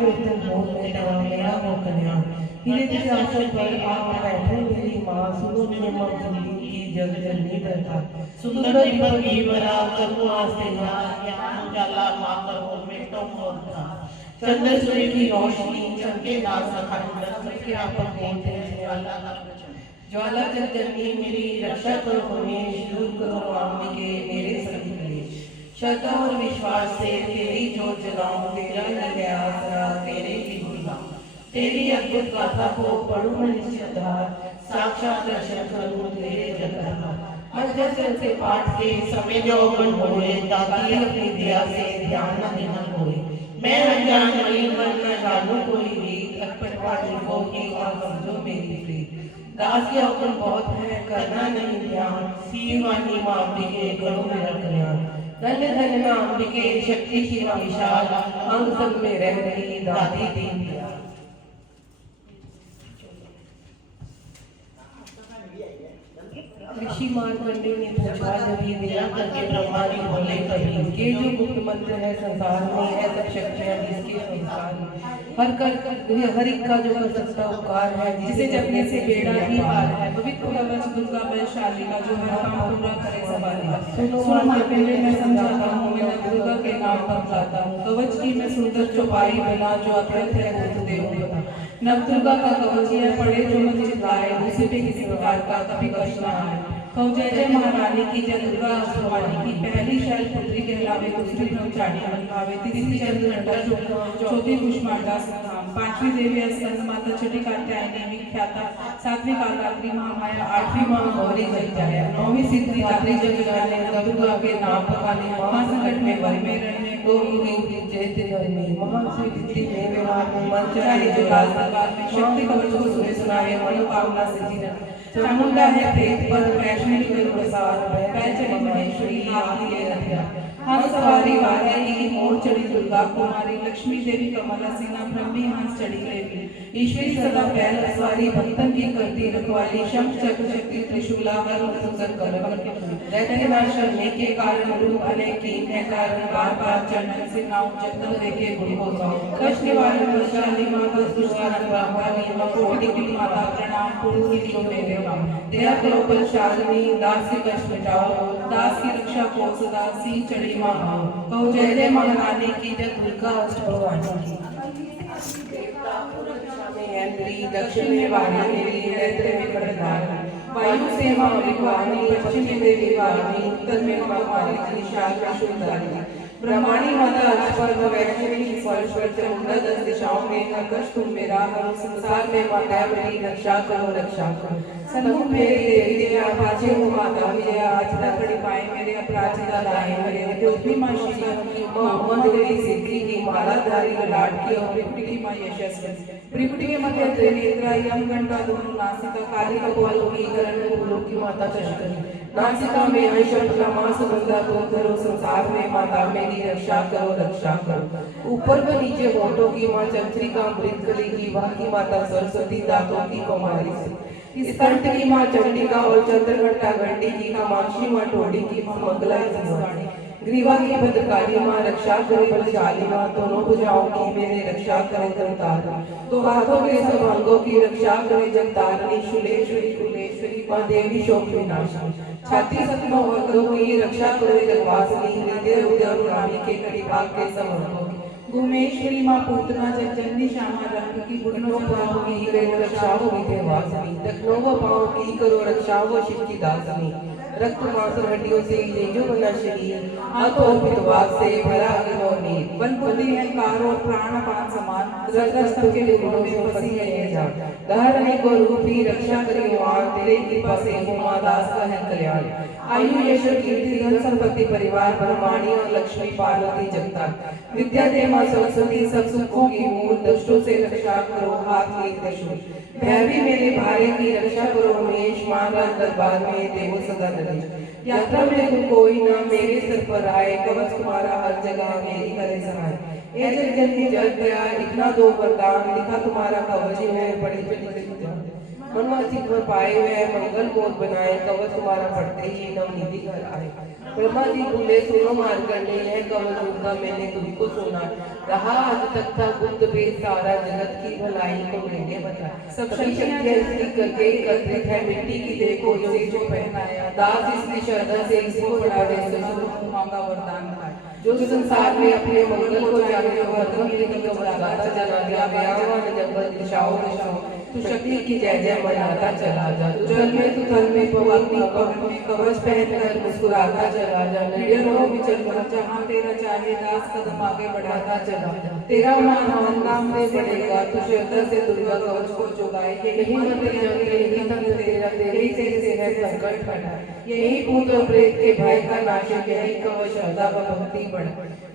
कीर्तन हो मेरा हो कल्याण। धीरे धीरे अवसर पर आप बैठो मेरी माँ, सुनो मेरे माँ संगीत की जग जननी दरबार। सुंदर दीपक की बरा करूँ आस्ते ज्ञान उजाला माँ करो मेटो मोर्चा। चंद्र सूर्य की रोशनी चमके दास अखंड सबके आपक बोलते हैं ज्वाला का वचन। ज्वाला जग जननी मेरी रक्षा करो हमेश, दूर करो अंबिके मेरे सभी क्लेश। श्रद्धा और विश्वास से तेरी जोत जलाऊं, तेरा ही है आसरा तेरे ही गुणगान। तेरी अद्भुत गाथा को पढ़ूं मैं निश्चितधार, साक्षात दर्शन करूं तेरे जगन्नाथ। मध्य चलते पाठ के समय जो बन होए, दाती अपनी दया से ध्यान न देना होए। मैं अनजान नहीं मन न जानू कोई रीत, अटपट वाणी को ही और समझो मेरी प्रीत। दास के हुक्म बहुत है करना नहीं ध्यान, सीवानी माँ अंबिके करो मेरा कल्याण। धन्य धन्य माँ अंबिके शक्ति की माँ विशाल, अंग संग में रह रही दाती दीन दयाल। ऋषि मार्कंडेय ने पूछा जब ये दया करके ब्रह्मा जी बोले कभी, के जो गुप्त मंत्र है संसार में है सब शक्तियां जिसके संसार में, हर एक का जो कर सकता उपकार है जिसे जपने से बेड़ा ही पार है। पवित्र कवच दुर्गा वैशाली का जो है काम पूरा करे सवालिया। सुनो माँ पहले मैं समझाता हूँ, मैं दुर्गा के नाम पर गाता हूँ। कवच की मैं सुंदर चौपाई बना जो अभ्यर्थ है होते देव। नव दुर्गा का कवच यह पड़े जो मन चिल्लाए, उसे पे किसी प्रकार का कभी कष्ट न आए। कहो जय जय महारानी की, जय दुर्गा भवानी की। पहली शैल पुत्री कहलावे, दूसरी ब्रह्मचारी मन भावे, तीसरी चंद्र घंटा चौथी कुष्मांडा सुधाम, पांचवी देवी स्कंद माता, छठी कात्यायनी विख्याता, सातवीं कालरात्रि महामाया, आठवीं माँ गौरी जग जाया, नौवीं सिद्धि रात्रि जग जाने, दुर्गा के नाम पकाने महासंकट में वन में रहने महाशक्ति में व्यवहार में मन चाहे जो काल दरबार में शक्ति कवच को सुने सुनाए मनोकामना सिद्धि चामुंडा है प्रेत पर वैष्णवी गरुड़ सवार, पैचरी महेश्वरी हाथ लिए हथियार, हंस सवारी वाराही की मोर चढ़ी दुर्गा कुमारी, लक्ष्मी देवी कमला सीना ब्रह्मी हंस चढ़ी देवी, ईश्वरी सदा पैर सवारी भक्तन की करती रखवाली, शंख चक्र शक्ति त्रिशूला हर सुंदर कलम रहते नाश करने के कारण रूप अनेक है कारण बार बार चरणन से नाम जतन लेके गुरु को गाओ। कष्ट निवारण वैशाली माता दुष्टान ब्रह्मणी माँ कोटि की माता प्रणाम पुरु की जो मेरे माँ। दया करो बलशालिनी दास के कष्ट मिटाओ, दास की रक्षा को सदा सी चढ़ी माँ आओ। कहो जय जय महारानी की, जय दुर्गा अष्ट भवानी की। दक्षिण में वाणी नेत्र में खड़गानी, वायु से माँ विवाहिनी, पश्चिम में देवी वाहिनी, उत्तर में माँ कुमारी निशाल सुंदरी, ब्रह्माणी माता अक्षर वैष्णवी स्पर्श पर चामुंडा 10 दिशाओं में कवच तुम मेरा हर संसार में माता मेरी रक्षा करो रक्षा करो। सन्मुख मेरे देवी देया पाछे हो माता विजया, आचरा कड़ी पाए मेरे अपराजिता दाएं मेरे, ज्योति माँ शिवा मोहम्मद मेरी सिद्धि की माला धारी लाट की और त्रिपुटी की माँ यशस्वी, त्रिपुटी के मध्य त्रिनेत्रा यम घंटा दोनों नासिका, काली कपोल की करण फूलों की माता चंद्रनी, नासिका में अंशपला माँ सुगंधा तुम धरो संसार में माता मेरी रक्षा करो रक्षा करो। ऊपर व नीचे होठों की माँ चंद्रिका अमृत कली की, वहाँ की माता सरस्वती दांतों की कुमारी से, इस कंठ की माँ चंडिका और चंद्रघंटा घंटी की कामाक्षी माँ टोडी की माँ मंगला वाणी, ग्रीवा की भद्रकाली माँ रक्षा करे बलशाली माँ, दोनों भुजाओं की मेरे रक्षा करे धर्मतारिणी, दो हाथों के सब अंगों की रक्षा करे जगतारिणी, शूलेश्वरी कुलेश्वरी माँ देवी शोक विनाशिनी, छाती सतमों वर्गों की रक्षा करे जगवासिनी, हृदय उदय रामी के कड़ी भाग के सब अंगों की, गुमेश्वरी माँ पूतना जगजननी श्यामा रंग की, बुढ़नों पाँव की करो रक्षा वो विद्यावासिनी, दखनों व पाँव की करो रक्षा वो शिव की दासिनी, रक्त मांस हड्डियों से जो बना शरीर, हाथों पितवास से भरा अग्नि, बल बुद्धि अहंकार और प्राण पान समान, रक्त के गुणों में फंसी है ये जान, धारणी को रूपी रक्षा करी माँ, तेरे कृपा से हो माँ दास का है कल्याण। आयु यश कीर्ति धन संपत्ति परिवार ब्रह्माणी और लक्ष्मी पार्वती जगता, विद्या दे माँ सरस्वती सब सुखों की मूल, दुष्टों से रक्षा करो हाथ एक त्रिशूल, भैरवी मेरे भारे की रक्षा करो हमेश, मान दरबार में देवो सदा नरेश। यात्रा में तू कोई ना मेरे सिर पर आए, कवच तुम्हारा हर जगह मेरी करे सहाय। ए जगजननी जग दया इतना दो वरदान, लिखा तुम्हारा कवच है बड़ी बड़ी मनवासी पर पाए हुए मंगल मोद बनाए, कवच तुम्हारा पढ़ते ही नवनिधि घर आए। ब्रह्मा जी बोले सुनो मार्कंडे, यह कवच उनका मैंने तुमको सुना, रहा आज तक था गुप्त वेद सारा, जगत की भलाई को मैंने बताया। सब शक्तियां इसकी करके एकत्रित है, मिट्टी की देखो इसे जो पहनाया, दास इसकी श्रद्धा से इसको बढ़ावे, मांगा वरदान पाए। जो संसार में अपने मंगल को जाने हरदम यही कवच गाता चला गया, व्यावान जंगल दिशाओं तू शक्ति की जय जय मनाता चला जा। तू जल में तू थल में पवन में कवच पहनकर मुस्कुराता चला जा। नैरों विचल जहाँ तेरा चाहे दास कदम आगे बढ़ाता चला जा। तेरा मान नाम में बढ़ेगा, तू श्रद्धा से दुर्गा कवच को चुकाए। यही मंत्र यंत्र यही तंत्र तेरा, तेरे से है संकट हटा, यही भूत और प्रेत के भय का नाशक, यही कवच श्रद्धा व भक्ति बढ़।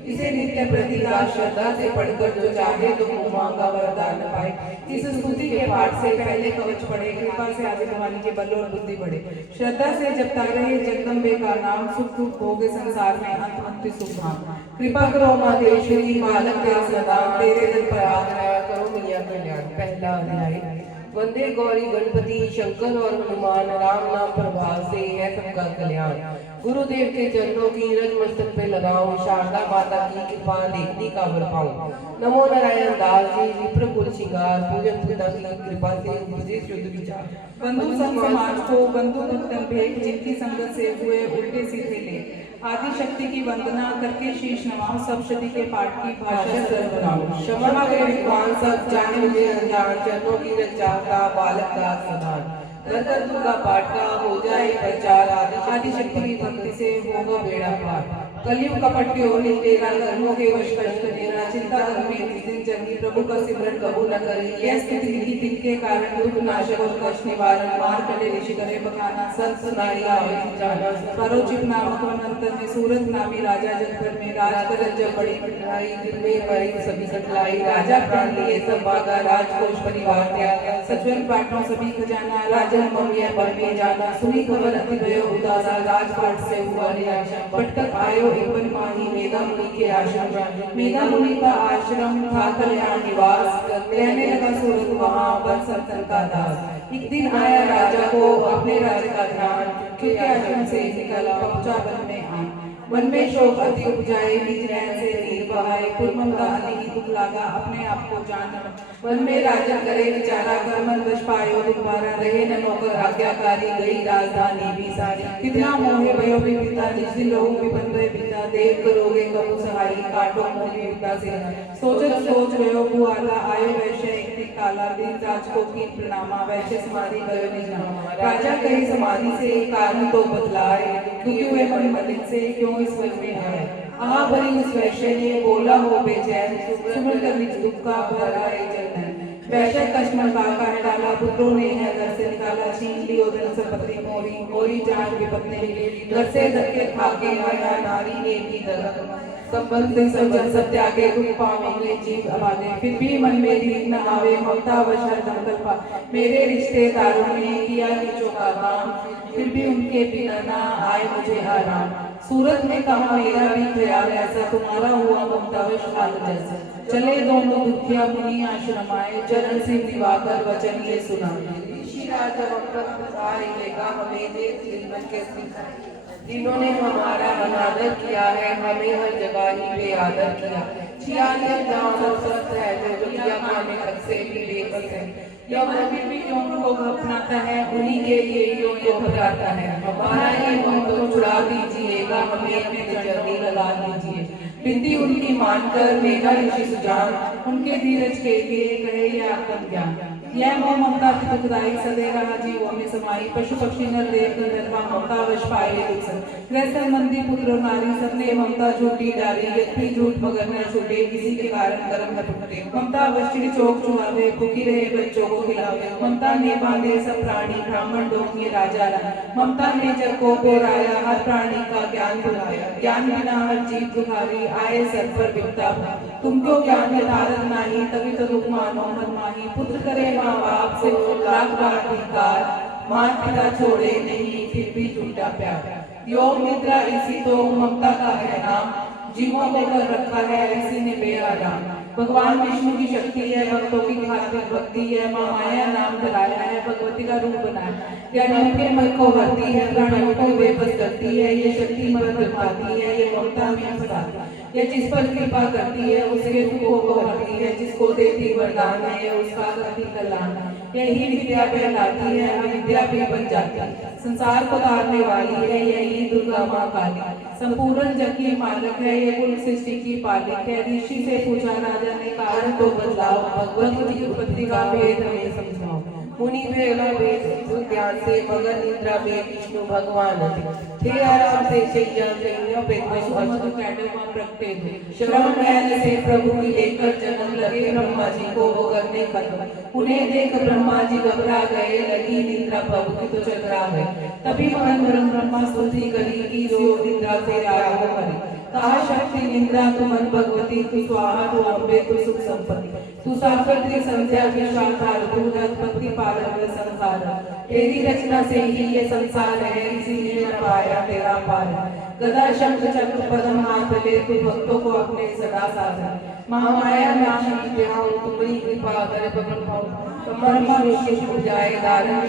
इसे नित्य प्रतिदास श्रद्धा से पढ़कर जो चाहे तो मांगा वरदान पाए। इस स्तुति के पाठ से पहले कवच पढ़े, कृपा से आगे भवानी के बल और बुद्धि बढ़े। श्रद्धा से जपता रहे जगदम्बे का नाम, सुख दुख भोगे संसार में अंत सुख धाम। कृपा करो मातेश्वरी बालक तेरा सदा, तेरे दर पर आग्रह करो मैया कल्याण। पहला अध्याय। वंदे गौरी गणपति शंकर और हनुमान, राम नाम प्रभाव से है सबका कल्याण। गुरुदेव के चरणों की रज मस्तक पे लगाऊं, शारदा माता की कृपा देखने का वर पाऊं। नमो नारायण दास जी विप्र कुल श्रृंगार, पूजन पिता की कृपा से मुझे शुद्ध विचार। बंधु सब समाज को बंधु उत्तम भेंट, जिनकी संगत से हुए उल्टे सीधे ले। आदि शक्ति की वंदना करके शीश नवाऊं, सप्तशती के पाठ की भाषा सरल बनाऊं। क्षमा करे विद्वान सब, जाने मुझे अनजान, चरणों की रज चाहता बालक दास सदान। कर दुर्गा पाठ का हो जाए प्रचार, आदि शक्ति की भक्ति से होगा बेड़ा पार। कलयुग कपट की ओर तेरा, कर्मों के वश कष्ट देना, चिंता घर में जिस दिन जगी, प्रभु का सिमरन कबू न करे। यह स्तुति लिखी तिनके कारण, दुख नाशक और कष्ट निवारण, मार कले ऋषि करे बखाना, सत सुनाई आवे जाना। परोचित नामक वनंतर में सूरत नामी राजा जग भर में, राज कर जब बड़ी लड़ाई, दिन में मरी सभी सतलाई। राजा प्राण लिए सब भागा, राजकोष परिवार त्यागा, सचवन पाठों सभी खजाना, राजन ममिया पर में जाना। सुनी खबर अति भयो उदासा, राजपाट से हुआ निराशा, भटकर आयो एक बन माही मेधा मुनि के आश्रम। मेधा मुनि का आश्रम था कल्याण निवास, रहने लगा सूरत वहाँ पर संतन का दास। एक दिन आया राजा को अपने राज्य का ध्यान, क्योंकि आश्रम से निकला पहुंचा वन में आन। मन में शोक अति उपजाए, निज नयन से नीर बहाए, कुलममता अति ही दुख लागा, अपने आप को जान। मन में राजा करे विचारा, कर मन वश पायो दोबारा, रहे न नौकर आज्ञाकारी, गई राजधानी भी सारी। कितना मोहे भयो भी पिता, जिस दिन रहूं विपन भय पिता, देव करोगे कबू सहाई, काटो मोहि पिता से। सोचत सोच भयो भुआला, आयो वैश्य एक दिन काला, दिन राज को की प्रणामा, वैश्य समाधि गयो निज नामा। राजा कहे समाधि से कारण तो बतलाए, क्योंकि हुए मन मलिन से क्यों इस वन में आए। आहा भरी उस वैश्य ने बोला हो बेचैन, सुमन कर निज दुख का भर आए जलन। वैश्य कश्मल पाका है डाला, पुत्रों ने है घर से निकाला, छीन लियो धन संपत्ति मोरी, मोरी जान विपत ने मिली। घर से धक्के खाके आया नारी ने की दरक, संबंध सज्जन सत्यागे, दुख पावेंगे जीव अभागे। फिर भी मन में दीन न आवे, ममता वश हरदम कल्पा, मेरे रिश्तेदारों ने किया नीचों का काम, फिर भी उनके बिना ना आए मुझे आराम। सूरत ने कहा मेरा भी ख्याल ऐसा, तुम्हारा हुआ ममतावश हाल जैसा। चले दोनों दुखिया मुनि आश्रम आए, चरण से दिवाकर वचन ये सुना। ऋषि राजा वक्त आएगा हमें देख जीवन के सिखाए, जिन्होंने हमारा अनादर किया है, हमें हर जगह ही बेआदर किया। छियालिया जान और सख्त है, जो किया खाने तक से भी बेबस है। यह फिर भी क्यों को अपनाता है, उन्हीं के लिए क्यों को घबराता है। हमारा ये मन तो छुड़ा दीजिएगा, हमें अपने चरणी लगा दीजिए। विनती उनकी मानकर मेरा ऋषि सुजान, उनके धीरज के लिए कहे यह आत्मज्ञान। यह मोह ममता की दुखदाई सदे रहा जीवों में समाई, पशु पक्षी नर देव गंधर्व ममता वश पाए दुख। गृह संबंधी पुत्र नारी सबने ममता झूठी डाली, यद्यपि झूठ मगर न छूटे, किसी के कारण कर्म न टूटे। ममता वश चिड़ी चौक चुहावे, भूखी रहे बच्चों को खिलावे। ममता ने बांधे सब प्राणी, ब्राह्मण डोंगे राजा ला। ममता ने जग को बेराया, हर प्राणी का ज्ञान भुलाया। ज्ञान बिना हर जीव दुखारी, आए सर पर विपदा। तुमको ज्ञान यथारथ नाही, तभी तो दुख मानो मन माही। पुत्र करे माँ बाप से लाख बार धिक्कार, माता पिता छोड़े नहीं फिर भी झूठा प्यार। योग निद्रा इसी तो ममता का है नाम, जीवों को कर रखा है इसी ने बेआराम। भगवान विष्णु की शक्ति है, भक्तों की खातिर भक्ति है, माँ माया नाम धराया है, भगवती का रूप बनाया, ज्ञानियों के मन को भरती है, प्राणियों को बेबस करती है, ये शक्ति मन भरमाती है, ये ममता में फंसाती है, ये जिस पर कृपा करती है उसके दुखों को हरती है, जिसको देती वरदान है उसका करती कल्याण, यही विद्या कहलाती है, अविद्या भी बन जाती है, संसार को तारने वाली है, यही दुर्गा माँ काली, संपूर्ण जग की मालिक है, ये कुल सृष्टि की पालिक है। ऋषि से पूछा राजा ने, कारण तो बदलाओ, भगवती की उत्पत्ति का भेद हमें समझाओ। मुनि भेलो वेद ज्ञान से मगन निद्रा में विष्णु भगवान थे आराम से शैया शैया पे प्रगटे दो, श्रवण ज्ञान से प्रभु की लेकर जन्म लगे ब्रह्मा जी को वो करने खत्म, उन्हें देख ब्रह्मा जी घबरा गए, लगी निद्रा प्रभु की तो चकरा गए, तभी मगन ब्रह्मा स्तुति करी की जो निद्रा से आया करे, कहा शक्ति निद्रा तु मन भगवती, तु स्वाहा तु अम्बे, तु सुख संपत्ति, तू सावित्री संध्या विशाखार, तू उत्पत्ति पालन संसार, तेरी रचना से ही ये संसार है, इसीलिए न पाया तेरा पार, गदा शंख चक्र पद्म हाथ ले, तू भक्तों को अपने सदा साधा, महामाया नाम विद्याओं तुम्हारी कृपा करे ब्रह्मा जाए धारण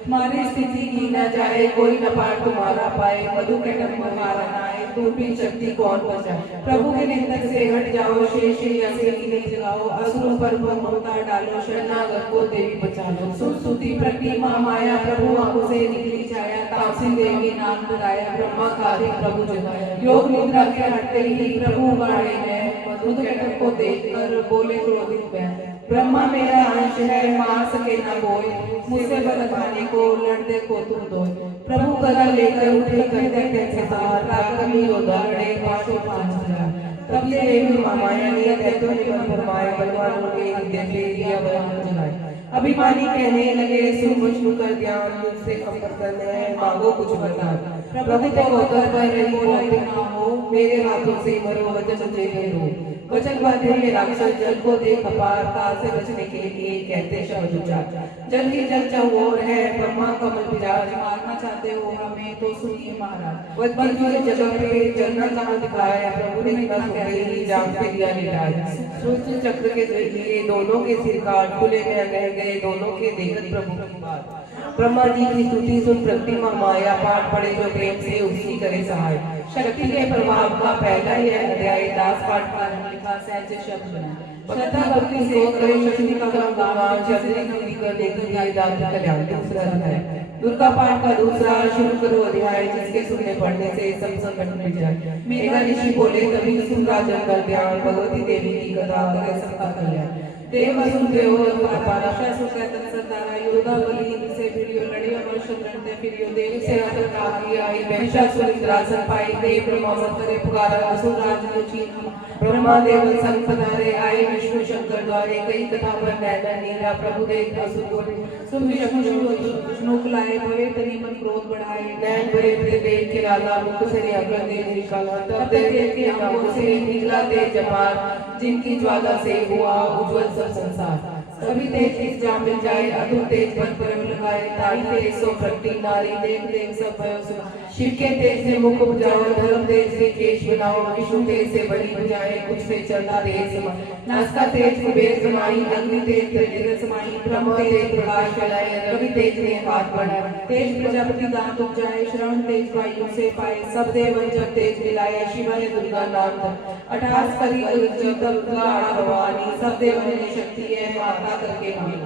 तुम्हारी स्थिति की न जाए, कोई न पार तुम्हारा पाए, मधु के डंब मारा नाए, तू भी शक्ति कौन बचाए, प्रभु के नेत्र से हट जाओ, शेष नहीं जगाओ, असुरों पर ममता डालो, शरणागत को देवी बचा लो, सुस्तुति प्रति माया, प्रभु आंखों से निकली छाया, तापसी देवी नाम धराया, ब्रह्मा खाते प्रभु जगाया, योग निद्रा के हटते ही प्रभु बाड़े में, मधु के डंब को देखकर बोले क्रोधित में, ब्रह्मा मेरा अंश है, मार सके न कोई, मुझसे बलवाने को लड़ने को तुम दो, प्रभु गदा लेकर उठे करते थे तार, रागमी उदाहरणे 505,000, तब से देवी माया ने दैत्यों ने मन फरमाए, बलवानों ने हृदय से दिया बलवान जलाए, अभिमानी कहने लगे सुन मुझ कर ध्यान, मुझसे कम करने हैं मांगो कुछ वरदान, प्रभु को होकर पर रही हो, मेरे हाथों से मरो वचन दे रो, वचन बांधे में राक्षस जल को देख अपार, काल से बचने के लिए कहते शब्द उच्चार, जल ही जल चहुओर है, ब्रह्मा कमल विराज, मारना चाहते हो हमें तो सुनिए महाराज, वज्र जगह पे जलना कहाँ दिखाया, प्रभु ने इतना कहते ही जान पे दिया लिटाया, सूर्य चक्र के जरिए दोनों के सिर काट, खुले में रह गए दोनों के देखत प्रभु की बात, ब्रह्मा जी की स्तुति सुन प्रगति माया, पाठ पढ़े जो प्रेम से उसी करे सहाय, शक्ति के प्रभाव का पहला यह अध्याय दास पाठ का लिखा सहज शब्द बना, श्रद्धा भक्ति से करे शक्ति का गान, जल्दी नदी कर लेकर जाए दात कल्याण, दूसरा अध्याय दुर्गा पाठ का दूसरा, शुरू करो अध्याय जिसके सुनने पढ़ने से सब संकट मिट जाए, मेघा ऋषि बोले तभी सुन राजन का ध्यान, भगवती देवी की कथा करे सबका कल्याण, देव सुन देव पाराशा सुखा तत्सदारा योदा बलि से वीडियो लड़े अमर शत्रंते फिर यो देव से आकर काकी आई, महिषासुर इंद्रासन पाई, देव ब्रह्मा करे पुकारा, असुर राज को छीन, ब्रह्मा देव संग पधारे, आए विष्णु शंकर द्वारे, कई कथा पर नैना नीरा, प्रभु देव असुर को सुन विष्णु लाए, भरे तरी मन क्रोध बढ़ाए, नैन भरे देव के लाला, मुख से अग्र देव निकाला, तब देव के आंखों से निकला तेज जमार, जिनकी ज्वाला से हुआ उज्जवल सब संसार, सभी तेज जा मिल जाए, अतुल तेज पर परम लगाए, ताई तेज सो प्रगति नारी, देव देव सब भयो, शिव के तेज से मुख उपजाओ, धर्म तेज से केश बनाओ, विष्णु तेज से बलि बजाए, कुछ में चलता तेज समाई, नासका तेज कुबेर समाई, अग्नि तेज त्रिजगत समाई, ब्रह्म तेज प्रकाश फैलाए, रवि तेज ने हाथ बढ़ाए, तेज प्रजापति दांत उपजाए, श्रवण तेज वायु से पाए, सब देव जब तेज मिलाए, शिवा ने दुर्गा नाम था, 28 करी दुर्गा भवानी, सब देव ने शक्ति है माता करके मानी,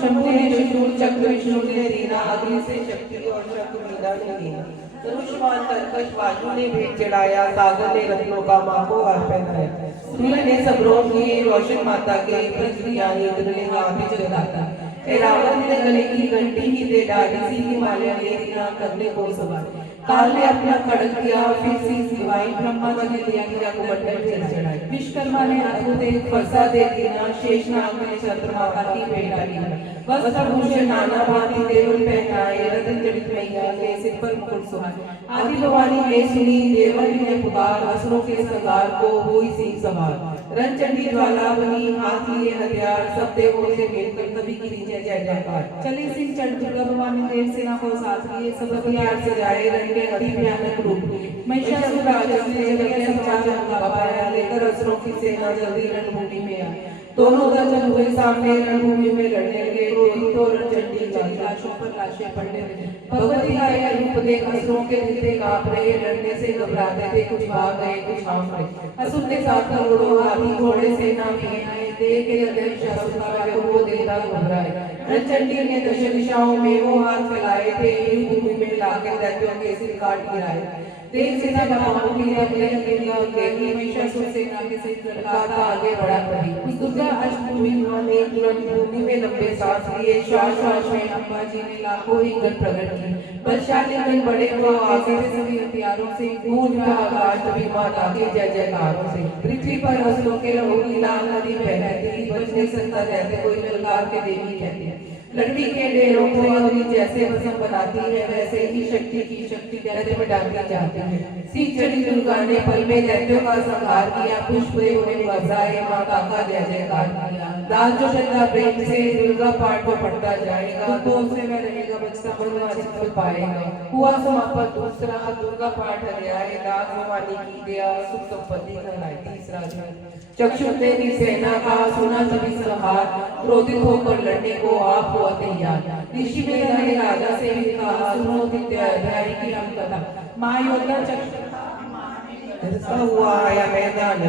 शंभु ने त्रिशूल चक्र, विष्णु ने दीना, अग्नि से शक्ति और शक्ति मीना ने दीना, धनुष्मान कर्कश वायु ने भेंट चढ़ाया, सागर ने रत्नों का मां को हार पहनाया, सूर्य ने सब रोग किए रोशन माता के, पृथ्वी यानी इंद्र ने हाथी जगाता, रावण ने गले की घंटी ही दे डाली, सी हिमालय ले दीना करने को सवार, काल ने अपना खड़ग किया फिर सी सिवाई, ब्रह्मा जी ने दिया गिरा को मंडल जल चढ़ाई, विश्वकर्मा ने अद्भुत एक फरसा दे दीना, शेषनाग ने चंद्रमा का की भेंट डाली, वस्त्र भूषण नाना भांति देवल पहनाए, रतन जड़ित मैया के सिर पर मुकुट सुहाए, आदि भवानी ने सुनी देवल ने पुकार, असुरों के संगार को हुई सी सवार, रंचंडी ज्वाला बनी हाथ लिए हथियार, सब देवों से मिलकर कभी की नीचे जय जयकार। चले सिंह चढ़ दुर्गा भवानी देव सेना को साथ लिए सब सब हथियार सजाए रंग के अति भयानक रूप। महिषासुर राक्षस ने जब यह समाचार पाया, लेकर असुरों की सेना जल्दी रणभूमि में आई। दोनों दल जब हुए सामने रणभूमि में लड़ने लगे, क्रोधित हो रंचंडी चली, लाशों पर लाशें पड़ने लगी। भगवती का यह रूप देख असुरों के हृदय कांप रहे, लड़ने से घबराते थे, कुछ भाग गए, कुछ हाँफ रहे। असुर के साथ करोड़ों हाथी घोड़े सेना में आए, देख के हृदय महिषासुर का व्याकुल को देखा घबराए। रंचंडी ने दश दिशाओं में वो हाथ फैलाए थे, युद्ध भूमि में लाकर दैत्यों के सिर काट गिराए। देव सेना जवानों की अगले अकेली महिषासुर सेना के सिर लड़का आगे बढ़ा पड़ी। उस दुर्गा अष्टमी ने रणभूमि में लंबे सांस लिए, श्वास श्वास में अम्बा जी ने लाखों ही गण प्रकट की। बलशाली गण बड़े हुए आगे से सभी हथियारों से गूंज उठा आकाश, तभी माता के जय जयकारों से पृथ्वी पर असुरों के लहू की लाल नदी बह रहती, बच नहीं सकता जैसे कोई ललकार के देवी कहती है। लकड़ी के ढेरों को अग्नि जैसे भस्म बनाती है, वैसे ही शक्ति की शक्ति दैत्य में डालती जाती है। सीख चढ़ी दुर्गा ने पल में दैत्यों का संहार किया, पुष्प दे उन्हें बरसाए, माता का जय जयकार किया। दास जो श्रद्धा प्रेम से दुर्गा पाठ को पढ़ता जाएगा, तो उसे वह रहेगा बचता बढ़ना चित्त पाएगा। हुआ समापन दूसरा, दुर्गा पाठ हरियाए, दास भवानी की दया, सुख संपत्ति कहलाई। तीसरा चक्षु तेरी सेना का सुना सभी संहार, क्रोधित होकर लड़ने को आप हुआ तैयार। ऋषि वेदा ने राजा से भी कहा, सुनो अध्याय की हम कथा। माँ योद्धा चक्षु हुआ आया मैदान,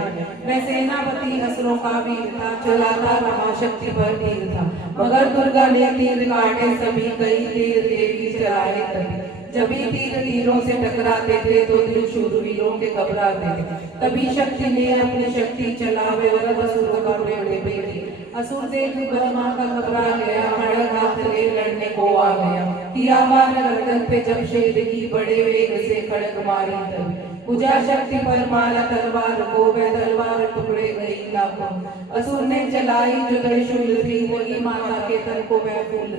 वह सेनापति असुरों का वीर था, चलाता रहा शक्ति पर तीर था। मगर दुर्गा ने तीर काटे सभी, कई तीर देवी चलाए तभी। जब भी तीर तीरों से टकराते थे तो दिल शूरवीरों के घबराते थे। तभी शक्ति ने अपनी शक्ति चलावे और असुरों का बेड़े बेड़ी। असुर देख ब्रह्मा का घबरा गया, खड़ग हाथ ले लड़ने को आ गया। किया वार गर्दन पे जब शेर की, बड़े वेग से खड़ग मारी तभी। पूजा शक्ति पर मारा तलवार को, वह तलवार टुकड़े गई लाखों। असुर ने चलाई जो त्रिशूल थी, बोली माता के तन को वह फूल।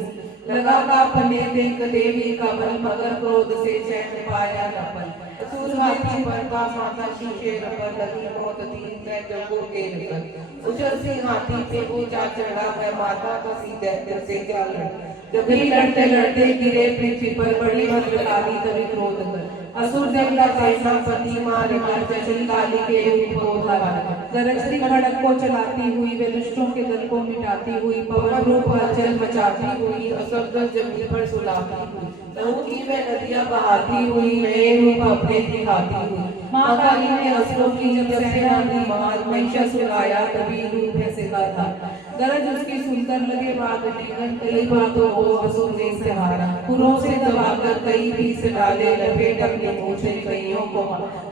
लगा कांपने देख देवी का बल, मगर क्रोध से चैन पाया न पल। असुर हाथी पर था, माता शेर पर लगी बहुत तीर, दैत्य को घेर कर। उछल सी हाथी पे ऊंचा चढ़ा, वह माता तो दैत्य से क्या लड़। जब भी लड़ते लड़ते गिरे पृथ्वी पर, बड़ी भद्रकाली तभी क्रोध कर। असुर देव का सेनापति मारे मार जैसी काली के रूप को धरा। गरजती खड़ग को चलाती हुई, वे दुष्टों के दल को मिटाती हुई, पवन रूप हलचल मचाती हुई, असुर जमीन पर सुलाती हुई। लहू की वह नदियां बहाती हुई, नए रूप अपने दिखाती हुई। माँ काली ने असुरों की जब सेना दी मार, महिषासुर आया तभी रूप ऐसे का था। गरज उसकी सुनकर लगे बाग निगन, कई बातों को असुर ने सहारा। पुरों से दबाकर कई बीस डाले, लपेट अपने मूछे कईयों को।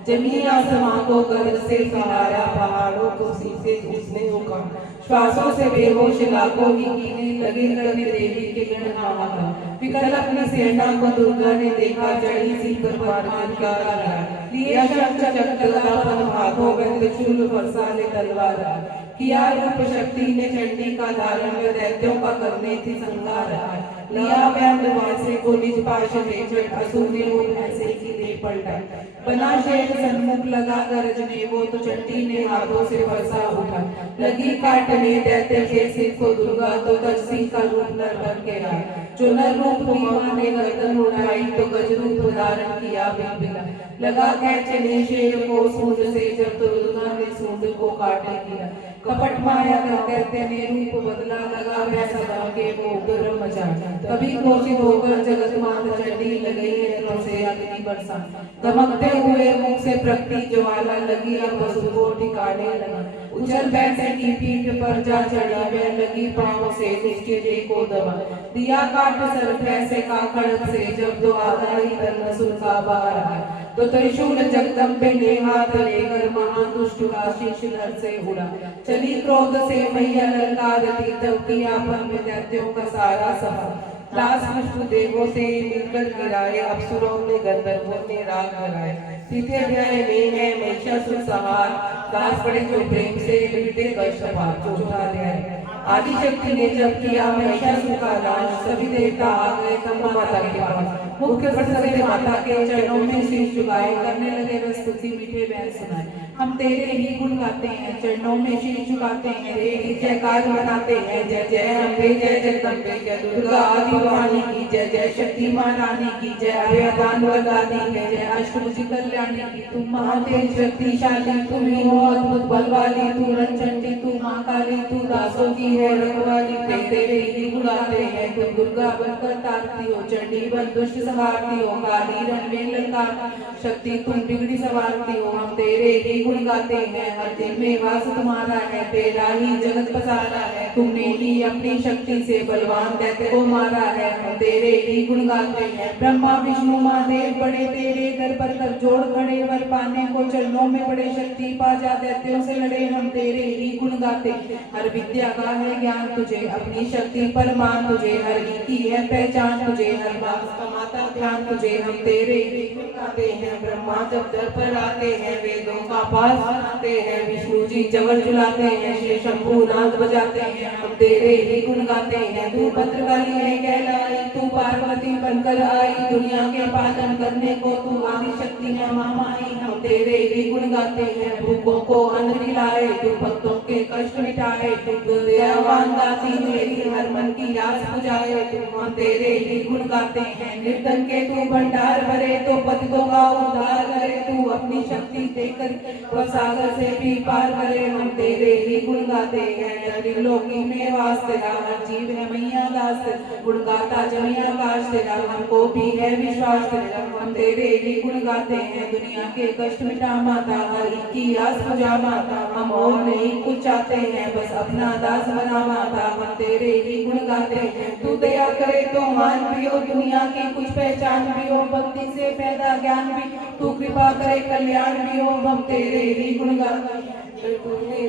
जमीन आसमां को गरज से सहारा, पहाड़ों को सीधे उसने झुका। श्वासों से बेहोश लाखों की कीने लगे करने देवी के गण हाहाकार। विकल अपनी सेना को दुर्गा ने देखा, चढ़ी सी पर मार का लिया शंख चक्र हाथों में त्रिशूल बरसाने तलवार। किया रूप शक्ति ने चंडी का धारण, दैत्यों का करने थी संहार। लिया व्यासे को निज पाश में, असुर ने वो ऐसे की दे पलटा। बना शेर सन्मुख लगा गरजने, वो तो चंडी ने हाथों से बरसा उठा। लगी काटने दैत्य के सिर को दुर्गा, तो गज सिंह का रूप नर बन के आया। जो नर रूप की मां ने गर्दन उठाई, तो गज रूप धारण किया बिलबिला। लगा खींचने शेर को सूंड से, जब तो दुर्गा ने सूंड को काटे किया। कपट माया करते ने रूप बदला, लगा वैसा बन के वो उग्र मचा। तभी क्रोधित होकर जगत माता चंडी लगी नेत्रों से अग्नि बरसा। दमकते हुए मुख से प्रकटी ज्वाला लगी, अब असुर को ठिकाने लगा। उछल बैठे की पीठ पर जा चढ़ी, वह लगी पांव से उसके जे को दबा। दिया काट सर कैसे का खड़ग से, जब दो आधा ही तन असुर का बाहर आया। तो त्रिशूल जगदम्बे ने हाथ लेकर, महान दुष्ट का शीश नर से उड़ा। चली क्रोध से मैया ललकारती, तब किया पर में दैत्यों का सारा सभा। दास पुष्प देवों से मिलकर गिराए, अप्सरों ने गंधर्वों ने राग लगाए। तृतीय अध्याय में है महिषासुर संहार, दास पड़े जो प्रेम से मिटे कष्ट भाग। चौथा अध्याय आदि शक्ति ने जब किया महिषासुर का नाश, सभी देवता आ गए ब्रह्मा माता के पास। मुख्य प्रसंग से माता के चरणों में शीश झुकाए करने लगे बस स्तुति मीठे बैन सुनाए। हम तेरे ही गुण गाते हैं, चरणों में शीश झुकाते हैं, तेरी जयकार मनाते हैं। जय जय अम्बे जय जगदम्बे, जय दुर्गा आदि भवानी की जय, जय शक्ति मां रानी की जय, अभयदान वरदानी की जय, अष्टभुजी कल्याणी की। तुम महातेज शक्तिशाली, तुम ही हो अद्भुत बल वाली, तू रंचंडी, तू मां काली, तू दासों की है रखवाली। तेरे ही गुण गाते हैं, तुम दुर्गा बनकर तारती हो, चंडी बन दुष्ट संहारती हो, काली रण में ललकार शक्ति तुम बिगड़ी संवारती हो। हम तेरे ही गुण गाते हैं, हर दिन में वास तुम्हारा है, तेरा ही जगत पसारा है। तुमने ही अपनी शक्ति से बलवान दैत्य को मारा है, हम तेरे ही गुण गाते हैं। ब्रह्मा विष्णु महादेव बड़े तेरे दर पर कर जोड़ खड़े, वर पाने को चरणों में बड़े, शक्ति पा जा दैत्यों से लड़े। हम तेरे ही गुण गाते, हर विद्या का है ज्ञान तुझे, अपनी शक्ति पर मान तुझे, हर की है पहचान तुझे, हर बात कमाता ध्यान तुझे। हम तेरे ही गुण गाते हैं, ब्रह्मा जब दर पर आते हैं, वेदों का पाठ सुनाते हैं, विष्णु जी चवर झुलाते हैं, श्री शंभु नाद बजाते हैं। हम तेरे ही गुण गाते हैं, तू भद्रकाली है कहलाई, तू पार्वती बनकर आई, दुनिया के पालन करने को तू आदि शक्ति है महामाई। हम तेरे ही गुण गाते हैं, भूखों को अन्न खिलाए, तू भक्तों के कष्ट मिटाए, तू दयावान दाती मेरी हर मन की आस बुझाए। हम तेरे ही गुण गाते हैं, निर्धन के तू भंडार भरे, तो पतितों का उद्धार करे, तू अपनी शक्ति देकर सागर से भी पार करे। हम तेरे ही गुण गाते हैं, त्रिलोकी में वास तेरा, हर जीव है मैया दास, गुण गाता जमी आकाश तेरा, हमको भी है विश्वास तेरा। हम तेरे ही गुण गाते हैं, दुनिया के कष्ट मिटा माता, हर की आस बुझा माता। हम और नहीं कुछ चाहते हैं, बस अपना दास बना माता। हम तेरे ही गुण गाते हैं, तू दया करे तो मान भी हो, दुनिया की कुछ पहचान भी हो, भक्ति से पैदा ज्ञान भी, तू कृपा करे कल्याण भी हो। हम तेरे ही गुण गाते हैं,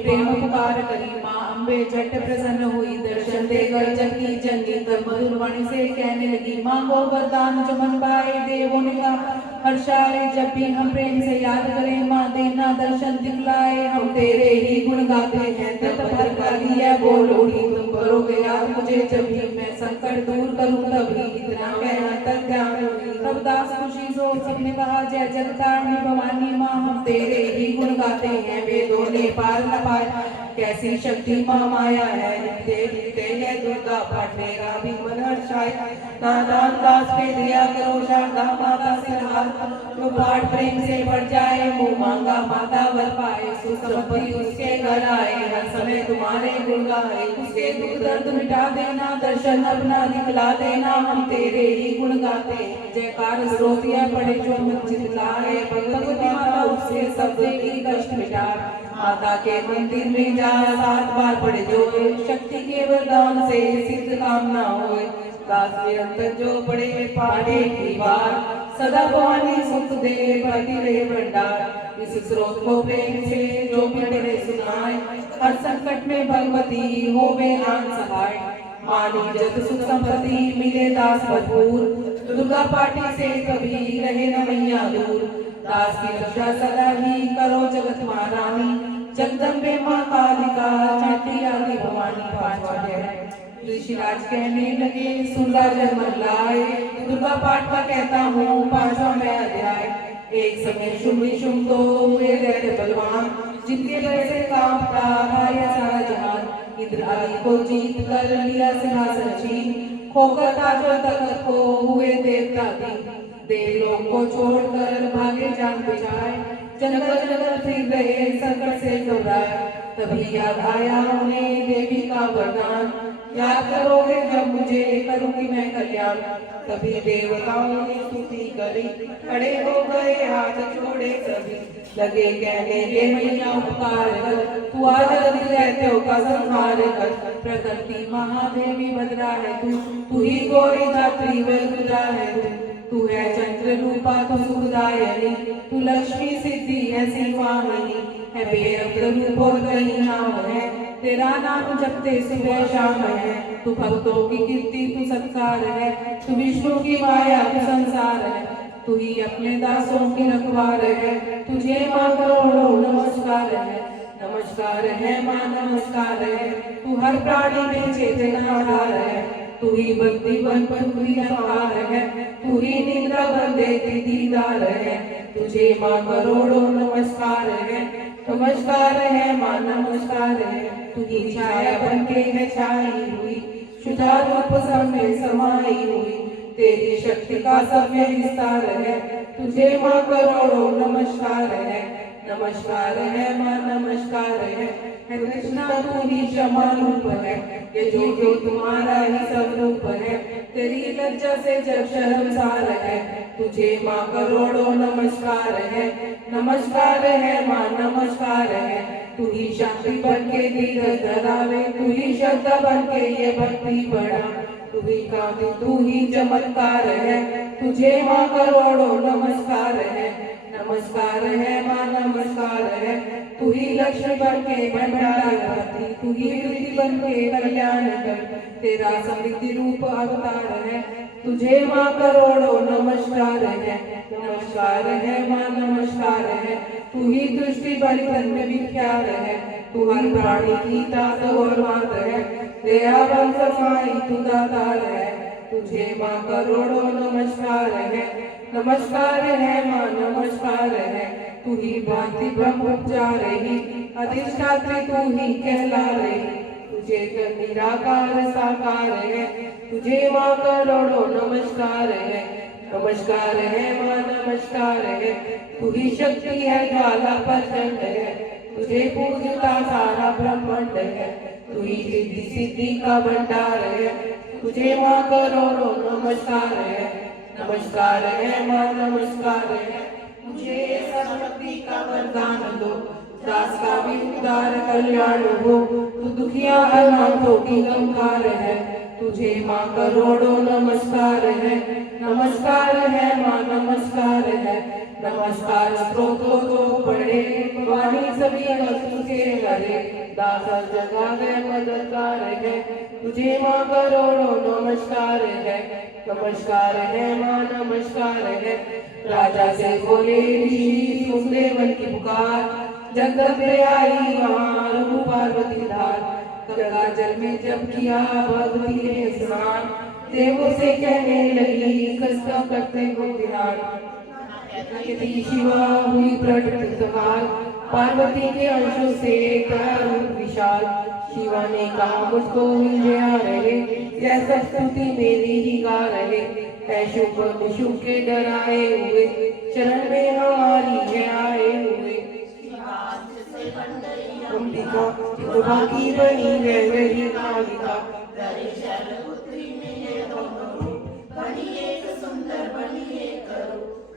प्रेम पुकार करी माँ अम्बे झट प्रसन्न हुई, दर्शन देकर जग की जननी तब मधुर वाणी से कहने लगी, मांगो वरदान जो मन पाए, देवों ने कहा हर्षाए, जब भी हम प्रेम से याद करें माँ देना दर्शन दिखलाए। हम तेरे ही गुण गाते हैं, तब भद्रकाली है बोल उठी, तुम करोगे याद मुझे जब भी, मैं संकट दूर करूं तभी, इतना कहना तक ध्यान। तब दास खुशी सो सबने कहा जय जगतारणी भवानी माँ। हम तेरे ही गुण गाते हैं, वेदों ने पार न पाया, कैसी शक्ति माँ माया है, देवी है दुर्गा पाठ मेरा भी मन हर्षाया। नादान दास पे दिया करो शारदा माता से हाथ, जो पाठ प्रेम से बढ़ जाए, मुँह मांगा माता वर पाए, सुसंपत्ति उसके घर आए, हर समय तुम्हारे गुण गाए, उसके दुख दर्द मिटा देना, दर्शन अपना दिखला देना। हम तेरे ही गुण गाते हैं, जयकार स्रोतिया पड़े जो मन चितलाए, भगवती माता उससे सब की कष्ट मिटाए। माता के मंदिर में जा 7 बार पढ़े जो, शक्ति के वरदान से सिद्ध कामना होए, दास निरंतर जो पढ़े पाठे की बार, सदा भवानी सुख दे भरती रहे भंडार। इस स्रोत को प्रेम से जो भी पढ़े सुनाए, हर संकट में भगवती होवे नाम सहाय। मानी जत सुख संपत्ति मिले दास भरपूर, दुर्गा पाठी से कभी रहे न मैया दूर। दास की रक्षा सदा ही करो जगत महारानी, जगदम्बे माँ कालिका चाटी आदि भवानी। पांचवा है ऋषिराज कहने लगे सुनला जन्म लाए, दुर्गा पाठ का कहता हूँ 5वां मैं अध्याय। एक समय शुंभ दो हुए दैत्य बलवान, जिनके भय से कांपता है सारा जहान। इंद्र आदि को जीत कर लिया सिंहासन छीन, खोकर ताजो तख्त को हुए देवता दीन। देवलोक को छोड़कर भागे जान बचाए, जंगल जंगल फिर रहे संकट से घबराए। तभी याद आया उन्हें देवी का वरदान, याद करोगे जब मुझे करूंगी मैं कल्याण। तभी देवताओं ने स्तुति करी, खड़े हो गए हाथ छोड़े सभी, लगे कहने ये मैया उपकार कर, तू आज जल्दी दैत्यों का संहार कर। प्रकृति महादेवी भद्रा है तू ही गौरी धात्री व रुद्रा है तू है चंद्र रूपा तो सुखदायिनी, तू लक्ष्मी सिद्धि है शिवाहिनी, है बेअंत रूप और कहीं नाम है, तेरा नाम जपते सुबह शाम है। तू भक्तों की कीर्ति तू सत्कार है, तू विष्णु की माया तू संसार है, तू ही अपने दासों की रखवार है, तुझे माँ करोड़ों नमस्कार है। नमस्कार है माँ नमस्कार है, तू हर प्राणी में चेतनाधार है, तू ही भक्ति बन तू ही आहार है, तू ही निद्रा बन देती दीदार है, तुझे माँ करोड़ों नमस्कार है। नमस्कार है माँ नमस्कार है, तू ही छाया बन के है छाई हुई, शुद्धा रूप सब में समाई हुई, तेरी शक्ति का सभ्य विस्तार है, तुझे माँ करोड़ों नमस्कार है। नमस्कार है माँ नमस्कार है कृष्णा तू ही क्षमा रूप है, ये जो तुम्हारा ही सब रूप है, तेरी लज्जा से जग शर्मसार है, तुझे माँ करोड़ों नमस्कार है। नमस्कार है माँ नमस्कार है, तू ही शांति बन के धीरज धरावे, तू ही श्रद्धा बन के ये भक्ति बढ़ा, तू ही कांति तू ही चमत्कार है, तुझे माँ करोड़ों नमस्कार है। नमस्कार है माँ नमस्कार है, तू ही लक्ष्मी बन के भंडार भरती, तू ही वृद्धि बन के कल्याण कर, तेरा समृद्धि रूप अवतार है, तुझे माँ करोड़ों नमस्कार है। नमस्कार है माँ नमस्कार है, तू ही दृष्टि बड़ी धन में विख्यात है, तू ही प्राणी की तात और मात है, दया बन समाई तू दातार है, तुझे माँ करोड़ों नमस्कार है। नमस्कार है माँ नमस्कार है, तू ही भांति ब्रह्म उपजा रही, अधिष्ठात्री तू ही कहला रही, तुझे तो निराकार साकार है, तुझे माँ करोड़ों नमस्कार है। नमस्कार है माँ नमस्कार है, तू ही शक्ति है ज्वाला प्रचंड है, तुझे पूजता सारा ब्रह्मांड है, तू ही सिद्धि सिद्धि का भंडार है, तुझे माँ करोड़ों नमस्कार है। नमस्कार है माँ नमस्कार है, मुझे सर्वशक्ति का वरदान दो, दास का भी उदार कल्याण हो, तू दुखिया अनाथों की गंगार है, तुझे माँ करोड़ों नमस्कार है। नमस्कार है माँ नमस्कार है, नमस्कार स्रोतों को बड़े, वाणी सभी वस्तु के हरे, दास जगा है मददगार है, तुझे माँ करोड़ों नमस्कार है। नमस्कार है माँ नमस्कार है, राजा से बोले ऋषि सुन देवन की पुकार, जगत में आई वहाँ रूप पार्वती धार, गंगा जल में जब किया भगवती ने स्नान, देवों से कहने लगी कष्ट करते हो ध्यान, यदि शिवा हुई प्रकट सवाल, पार्वती के अंशों से रूप विशाल, शिवा ने कहा मुझको विजया रहे, जैसा स्तुति मेरी ही गा रहे, शुभ निशुभ के डराए हुए, चरण में हमारी है आए हुए, अंबिका कृपा की बनी है वही कालिका,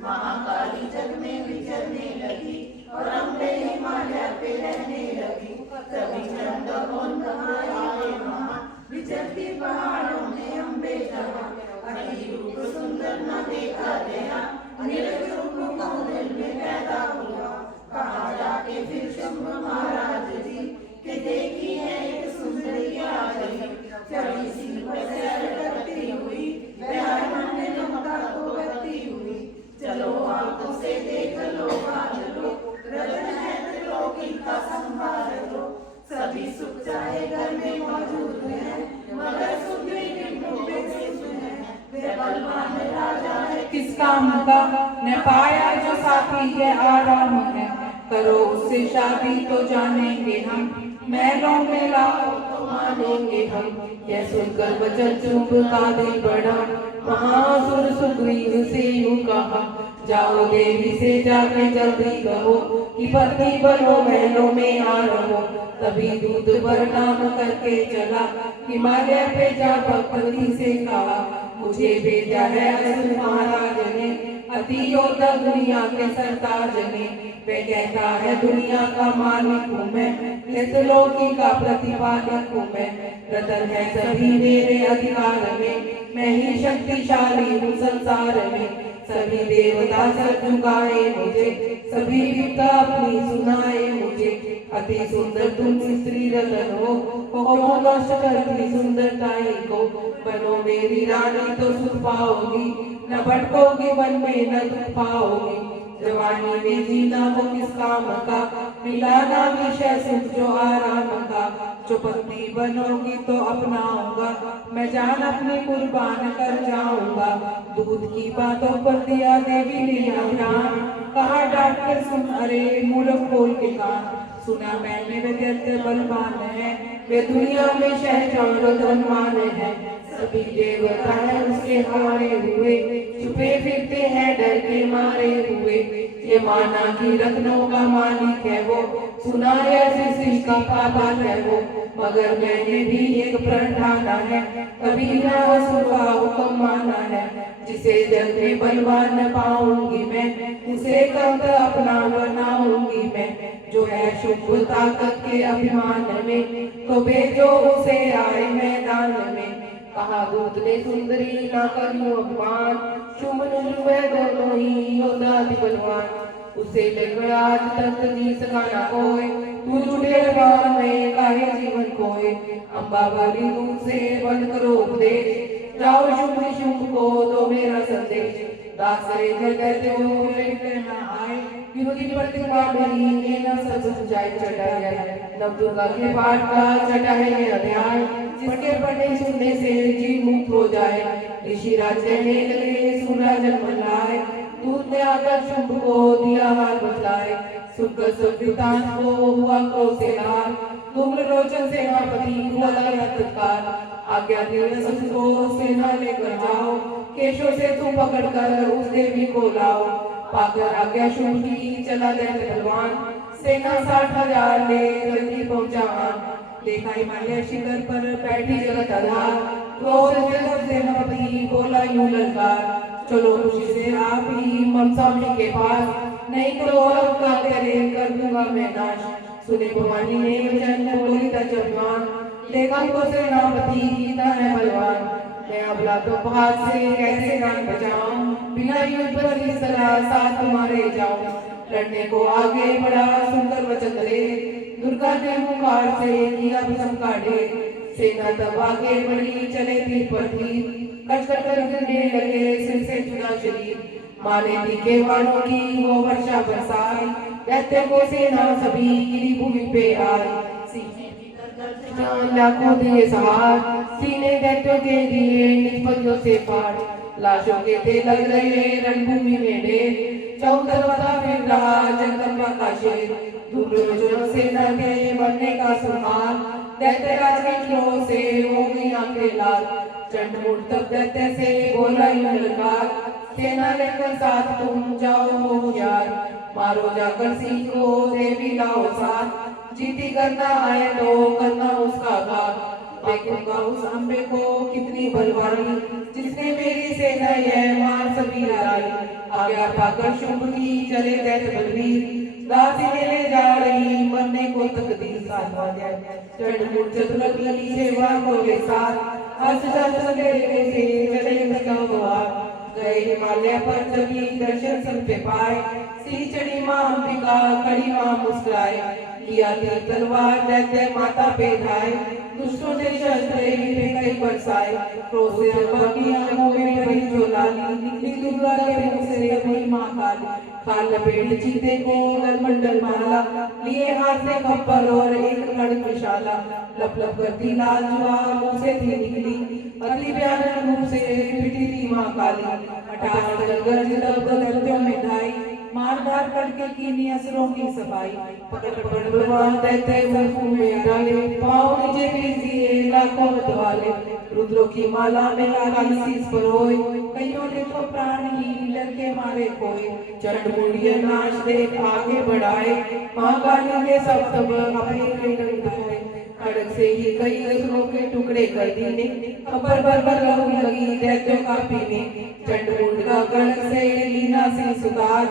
महाकाली जग में विचरने लगी, और अम्बे हिमालय पे रहने लगी, सभी चंद्रों आए वहाँ, विचरती पहाड़ों में अम्बे जहाँ, अति रूप सुंदर न देखा गया, निरशुभ को दिल में पैदा हुआ, कहा जाके फिर शुंभ महाराज जी, के देखी है एक सुंदरी आ गई, चढ़ी सिंह पर सैर करती हुई, प्यार मन में ममता को करती हुई, चलो आंखों से देख लो बांध लो, रतन है त्रिलोकी का संभाल लो, सभी सुख चाहे घर में मौजूद है, मगर सुंदरी बिंबों में सिद्ध है, वे बलवान राजा है किस काम का, न पाया जो साथी है आराम है, करो उससे शादी तो जानेंगे हम, महलों में लाओ तो मानेंगे हम, यह सुनकर वचन चुंबका दिल बढ़ा, महासुर सुग्रीव से यूं कहा, जाओ देवी से जाके जल्दी कहो, कि पत्नी बनो महलों में आ रहो, तभी दूत प्रणाम करके चला, हिमालय पे जा भगवती से कहा, मुझे भेजा है असुर महाराज ने, अति योद्धा दुनिया के सरताज ने, वे कहता है दुनिया का मालिक हूँ मैं, इस लोकी का प्रतिपालक हूँ मैं, रतन है सभी मेरे अधिकार में, मैं ही शक्तिशाली हूँ संसार में, सभी देवता सर झुकाए मुझे, सभी विद्या अपनी सुनाए मुझे, अति सुंदर तुम स्त्री रतन हो नष्ट करती सुंदरताई को, बनो मेरी रानी तो सुख पाओगी, न भटकोगी वन में न दुख पाओगी। जवानी में जीना वो किस काम का, मिलाना विषय सुख जो आराम का। जो पत्नी बनोगी तो अपनाऊंगा, मैं जान अपनी कुर्बान कर जाऊंगा। दूध की बातों पर दिया देवी ने ध्यान, कहा डांट कर सुन अरे मूर्ख खोल के कान। सुना मैंने वे व्यर्थ बलवान है, वे दुनिया में शहजाद धनवान है। सभी देवता है उसके हारे हुए, छुपे फिरते हैं डर के मारे हुए। ये माना कि रत्नों का मालिक है वो, सुना सृष्टि का पालन है वो। मगर मैंने भी एक प्रण ठाना है, कभी ना सुबह हुक्म माना है। जिसे जग में बलवान न पाऊंगी मैं, उसे कब अपना बनाऊंगी मैं। जो है शुभ ताकत के अभिमान में, तो भेजो उसे आए मैदान में। कहा दूत ने सुंदरी ना करियो अपमान, शुभ शुभ है दोनों ही योद्धा अति बलवान। उसे लेकर आज तक जी सका ना कोई, तू जुटे बार में काहे जीवन कोई। अम्बा बोली दूत से बंद करो उपदेश, जाओ शुभ शुभ को दो मेरा संदेश। दास करे कहते हो मेरे कहना आए, विरोधी प्रतिभा मेरी ये न सब सजाए चढ़ाया। नव दुर्गा के पाठ का चढ़ा है ये अध्याय, जिसके पढ़ने सुनने से जीव मुक्त हो जाए। ऋषि राज कहने लगे सूर्य जन्म लाए, दूत ने आकर शुभ को दिया हार बतलाए। सुनकर सुवृतांत को हुआ क्रोध से लाल, धूम्र लोचन सेनापति बोला तत्काल। आज्ञा दी सबको सेना लेकर जाओ, केशों से तुम पकड़ कर उस देवी को लाओ। पाकर आज्ञा शुभ की चला दैत्य बलवान, सेना 60,000 ले जल्दी पहुंचा। देखा हिमालय शिखर पर बैठी जगत आधार, क्रोध से सेनापति बोला यूं ललकार। चलो खुशी से आप ही ममसामी के पास, नहीं तो और का तेरे कर दूंगा मैं नाश। सुने भवानी ने वचन बोली तजवान, देखा तो सेनापति गीता है बलवान। मैं अबला तो हाथ से कैसे जान बचाऊं, बिना युद्ध पर इस तरह साथ तुम्हारे जाऊं। लड़ने को आगे बढ़ा सुंदर वचन दे, दुर्गा ने मुखार से किया भस्म काटे। सेना तब आगे बढ़ी चले तीर पर तीर, कच कच कर गिरने लगे सिर से जुदा शरीर। माने दिखे वालों की वो वर्षा बरसाई, दैत्य को सेना सभी गिरी भूमि पे आई। लाखों दिए सहार, सीने दैत्यों के दिए निष्पत्तियों से पार। लाशों के थे लग रहे रणभूमि में ढेर, चौतरफा फिर रहा जगदम्बा का शेर। धूम्र सेना के बनने का सुहार, दैत्य राज के क्रोध से हो गई आंखें लाल। चंडमुंड तब दैत्य से बोला यूं ललकार, सेना लेकर साथ तुम जाओ होशियार। मारो जाकर सिंह को देवी लाओ साथ, जीती करना आए तो करना उसका घात। देखूंगा उस अम्बे को कितनी बलवानी, जिसने मेरी सेना यह मार सभी लड़ाई। आज्ञा पाकर शुभ की चले दैत्य बलवीर, दासी ने ले जा रही मरने को तकदीर। चंडमुंड चतुर लगी सेवा को के साथ, हंस हंस अंधेरे से चले भगवान। गए हिमालय पर सभी दर्शन सब पे पाए, सी चढ़ी माँ अंबिका खड़ी माँ मुस्कुराए। किया तीर तलवार दैत्य माता पे धाए, दुष्टों ने शस्त्र कई बरसाए। क्रोध से अम्बा की आंखों में भरी ज्वाला, निकली दुर्गा के मुख से भई माँ काली। खाल लपेट चीते को गलमंडल माला, लिए हाथ से खप्पर और एक खड़ग विशाला। लप लप करती लाल जुआ मुंह से थी निकली, अति भयानक रूप से पिटी थी माँ काली। हठात गर्ज तब दर्दों में ढाई, मार धार करके कीनी असुरों की सफाई। पकड़ पकड़ बलवान दैत्य मुंह में डाले, पाँव नीचे पीस दिए लाखों मतवाले। रुद्रों की माला में काली शीस पर होए, कईयों ने तो प्राण ही लड़के मारे खोए। चंडमुंड ये नाश देख आगे बढ़ाए, माँ काली ने सब अपने किरण दिखाए। खड़ग से ही कई असुरों के टुकड़े कर दिए, खबर भर लहू लगी दैत्यों का पीने। चंडमुंड का खड़ग से लीना सी सुतार,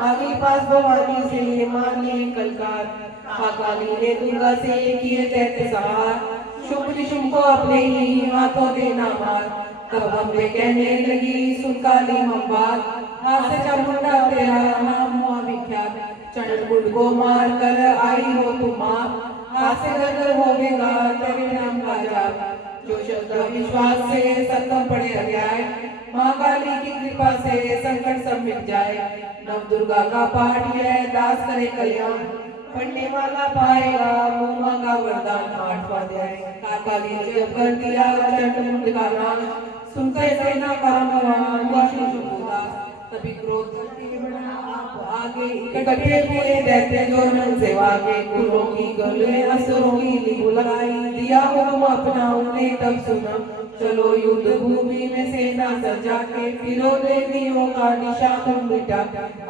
आगे पास भवानी से मारने कलकार। काली ने दुर्गा से किए दैत्य सहार, शुभ शुभ को अपने ही हाथों देना मार। तब हमने कहने लगी सुन काली मम्बार, हाथ से चामुंडा तेरा नाम हुआ विख्यात। चंडमुंड को मार कर आई हो तुम आप, हाथ से घर होवेगा तेरे नाम का जाप। जो श्रद्धा विश्वास से संतम पड़े अध्याय, माँ काली की कृपा से संकट सब मिट जाए। नव दुर्गा का पाठ यह दास करे कल्याण, पढ़ने वाला पाएगा मुँह मांगा वरदान। 8वां अध्याय। काली ने जब कर दिया चंड का नाम, सुनकर सेना का भगवान हुआ शुभदास। तभी क्रोध करके बढ़ा आप आगे, इकट्ठे हुए दैत्य जो नन से भागे। कुलों की गले असुरों की ली बुलाई, दिया हुक्म अपना उन्हें तब सुना। चलो युद्ध भूमि में सेना सजा के, फिरो देवियों का निशान मिटा।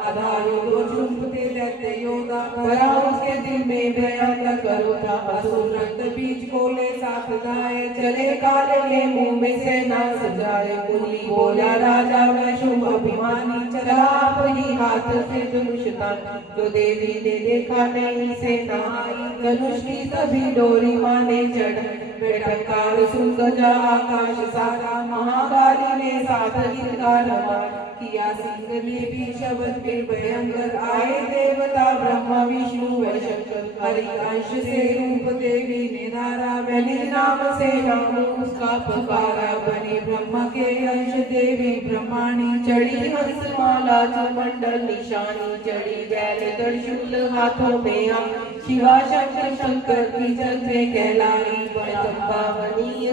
आधा युद्ध चुंबते दैत्य योद्धा, भरा उसके दिल में भयंकर क्रोध था। असुर रक्त बीज को ले साथ लाए, चले काले के मुंह में सेना सजाए। कुली बोला राजा मैं शुभ अभिमानी, चला आप ही हाथ से धनुष तान। जो देवी ने देखा नहीं सेना आई, धनुष की सभी डोरी माने चढ़। बेटकार सुन गजा आकाश सारा, महाकाली ने साथ इनका रमा। किया सिंह ने भी शब्द में भयंकर, आए देवता ब्रह्मा विष्णु व शंकर। हरि अंश से रूप देवी ने धारा, बलि नाम से नाम उसका पुकारा। बने ब्रह्मा के अंश देवी ब्रह्माणी, चढ़ी हंस माला मंडल निशानी। चढ़ी बैल त्रिशूल हाथों में आ, शिवा शंकर शंकर की चंद्रे कहलाई। बनी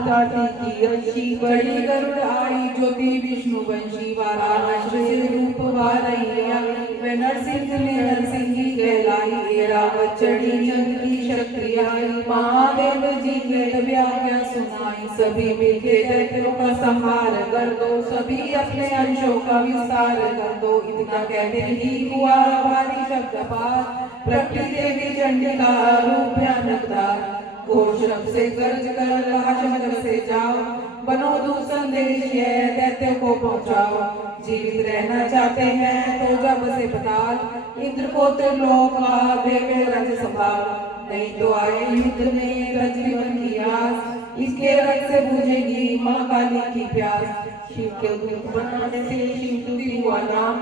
जाति की अंशी, बड़ी गरुड़ आई ज्योति विष्णु वंशी। वाराणसी रूप वारैया, वे नरसिंह ने नरसिंही कहलाई। ये रावत चढ़ी चंद्र की शक्ति आई, महादेव जी ने तब आज्ञा सुनाई। सभी मिलके दैत्यों का संहार कर दो, सभी अपने अंशों का विस्तार कर दो। इतना कहते ही हुआ भारी शब्दपात, प्रकृति देवी चंडिका रूप भयानक था। घोर शब्द से गर्ज कर रहा शंकर से जाओ, बनो दूत संदेश ये दैत्य को पहुंचाओ। जीवित रहना चाहते हैं तो जब से पताल, इंद्र को त्रिलोक का देवे रज संभाल। नहीं तो आए युद्ध में रजीवन की आस, इसके रज से बुझेगी माँ काली की प्यास। शिव के दूत बनाने से शिव स्तुति हुआ नाम,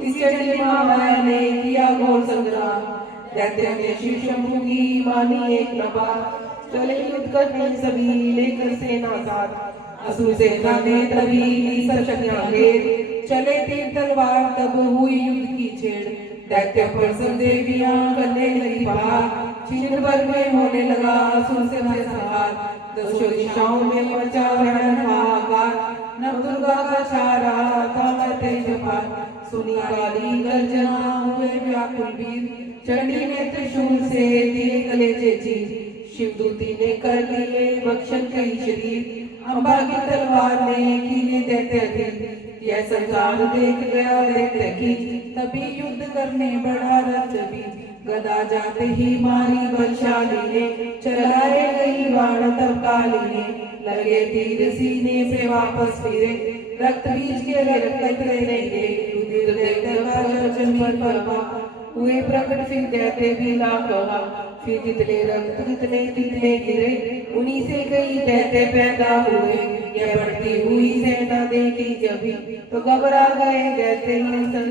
इस चंडी माया ने किया घोर संग्राम। दैत्य ने शिव शंभु की मानी एक न बात, चले युद्ध करने सभी लेकर सेना साथ। असुर सेना ने तभी ली सब शक्तियां घेर, चले तीर तलवार तब हुई युद्ध की छेड़। दैत्य पर सब देवियां करने लगी बात, क्षण भर में होने लगा असुर से संहार। दसों दिशाओं में मचा हाहाकार, नव दुर्गा का छारा था तेज पार। सुनी काली गर्जना हुए व्याकुल वीर, चंडी ने त्रिशूल से दिए कलेजे चीर। शिवदूती ने कर लिए भक्षण कई शरीर, अम्बा की तलवार ने कीने दैत्य धीर। यह संसार देख गया दैत्य की, तभी युद्ध करने बढ़ा रथबीर। गदा जाते ही मारी बलशाली ने, चलाए गई बाण तब काली ने। लगे तीर सीने से वापस फिरे, रक्त बीज के रक्त नहीं गिरे। रुधिर दैत्य का गर्जन पर हुए प्रकट, फिर दैत्य भी लाख फिर कितने रक्त कितने गिरे, उन्हीं से कई दैत्य पैदा हुए। यह बढ़ती हुई सेना देखी जभी, तो घबरा गए दैत्य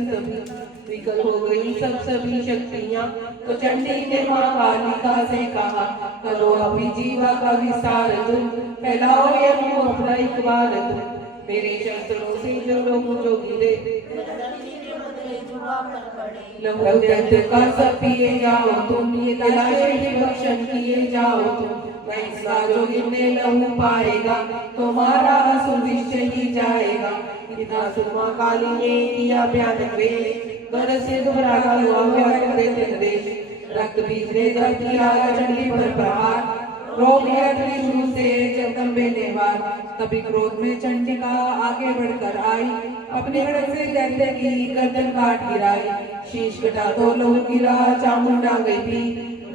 सभी। विकल हो गई सब सभी शक्तियाँ, तो चंडी ने माँ कालिका से कहा, करो अभी जीवा का विस्तार तुम, फैलाओ ये मुँह अपना एक बार तुम। मेरे शस्त्रों से जो लोग जो गिरे, लहू दैत्य का सब पिए जाओ तुम, ये तलाशे के भक्षण किए जाओ तुम। मैं इसका जो गिरने लहू पाएगा, तुम्हारा असुर निश्चय ही जाएगा। इतना सुरमा काली ने किया भयानक वेश, घर से घबरा हुआ व्याकुल दैत्य देश। रक्त बीज ने जब किया चंडी पर प्रहार, रोक लिया त्रिशूल से जगदम्बे ने वार। तभी क्रोध में चंडिका आगे बढ़कर आई, अपने खड़ग से दैत्य की गर्दन काट गिराई। शीश कटा तो लहू गिरा, चामुंडा गई भी,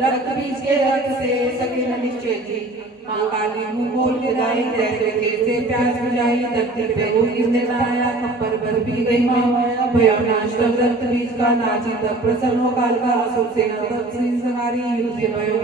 रक्त बीज के रक्त से सके न निश्चय थी। माँ काली मुंह खोल के दाई, दैत्य के से प्यास बुझाई। धरती पे वो गिरने लाया, खप्पर पर भी गई माँ। भयनाश तब रक्त बीज का नाची, तब प्रसन्न काल का असुर सेना तब सिंह सवारी। युद्ध से भयो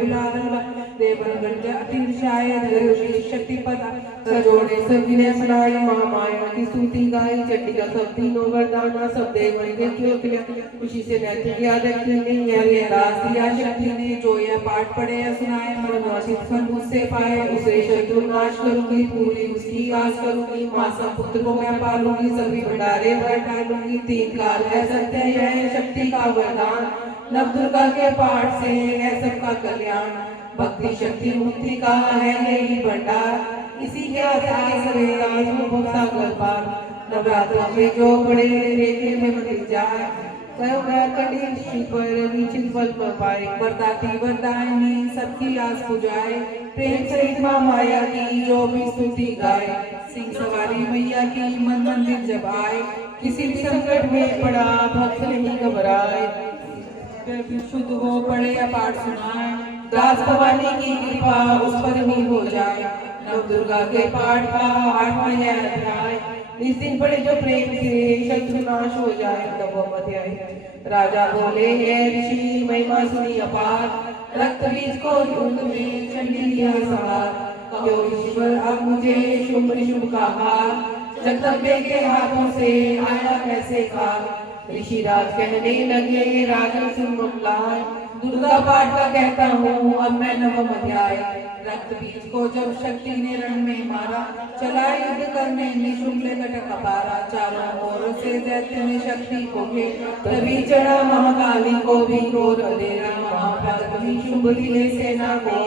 देवन गर्ज अतिशाय धनुषी शक्तिपद सजोड़े सब विनय सुनाई महामाया की स्तुति गाई चंडिका सब तीनों वरदाना सब देवन के क्यों किया खुशी से नैतिक याद रखी नहीं यह दास दिया शक्ति ने जो यह पाठ पढ़े या सुनाए मनवासित फल मुझसे पाए उसे शत्रु नाश करूंगी पूरी उसकी आस करूंगी मासा पुत्र को मैं पालूंगी सभी भंडारे भर डालूंगी 3 काल है सत्य है शक्ति का वरदान नव दुर्गा के पाठ से है सबका कल्याण भक्ति शक्ति मुक्ति का है यही भंडार इसी के आधार से सागर पार नवरात्रों में जो पड़े रेखे में बदल जाए पर निश्चित फल पाए वरदाती वरदायिनी सबकी आस पुजाए प्रेम सहित माँ माया की जो भी स्तुति गाए सिंह सवारी मैया की मन मंदिर जब आए किसी भी संकट में पड़ा भक्त नहीं घबराए शुद्ध हो पड़े या पाठ सुनाए दास भवानी की कृपा उस पर ही हो जाए नव दुर्गा के पाठ का 8वां अध्याय इस दिन पढ़े जो प्रेम से शत्रु नाश हो जाए 9वां अध्याय राजा बोले है ऋषि महिमा सुनी अपार रक्त बीज को युद्ध में चंडी लिया सवार क्यों ईश्वर अब मुझे शुभ शुभ का हार जगदम्बे के हाथों से आया कैसे काल ऋषिराज कहने लगे राजन सुन मुखलाय दुर्गा पाठ का कहता हूँ अब मैं 9वां अध्याय रक्त बीज को जब शक्ति ने रण में मारा चला युद्ध करने निशुम्भ कटक अपारा चारों ओर से दैत्य ने शक्ति को घेरा तभी चढ़ा महाकाली को भी क्रोध अंधेरा महाभारत निशुम्भ दिले सेना को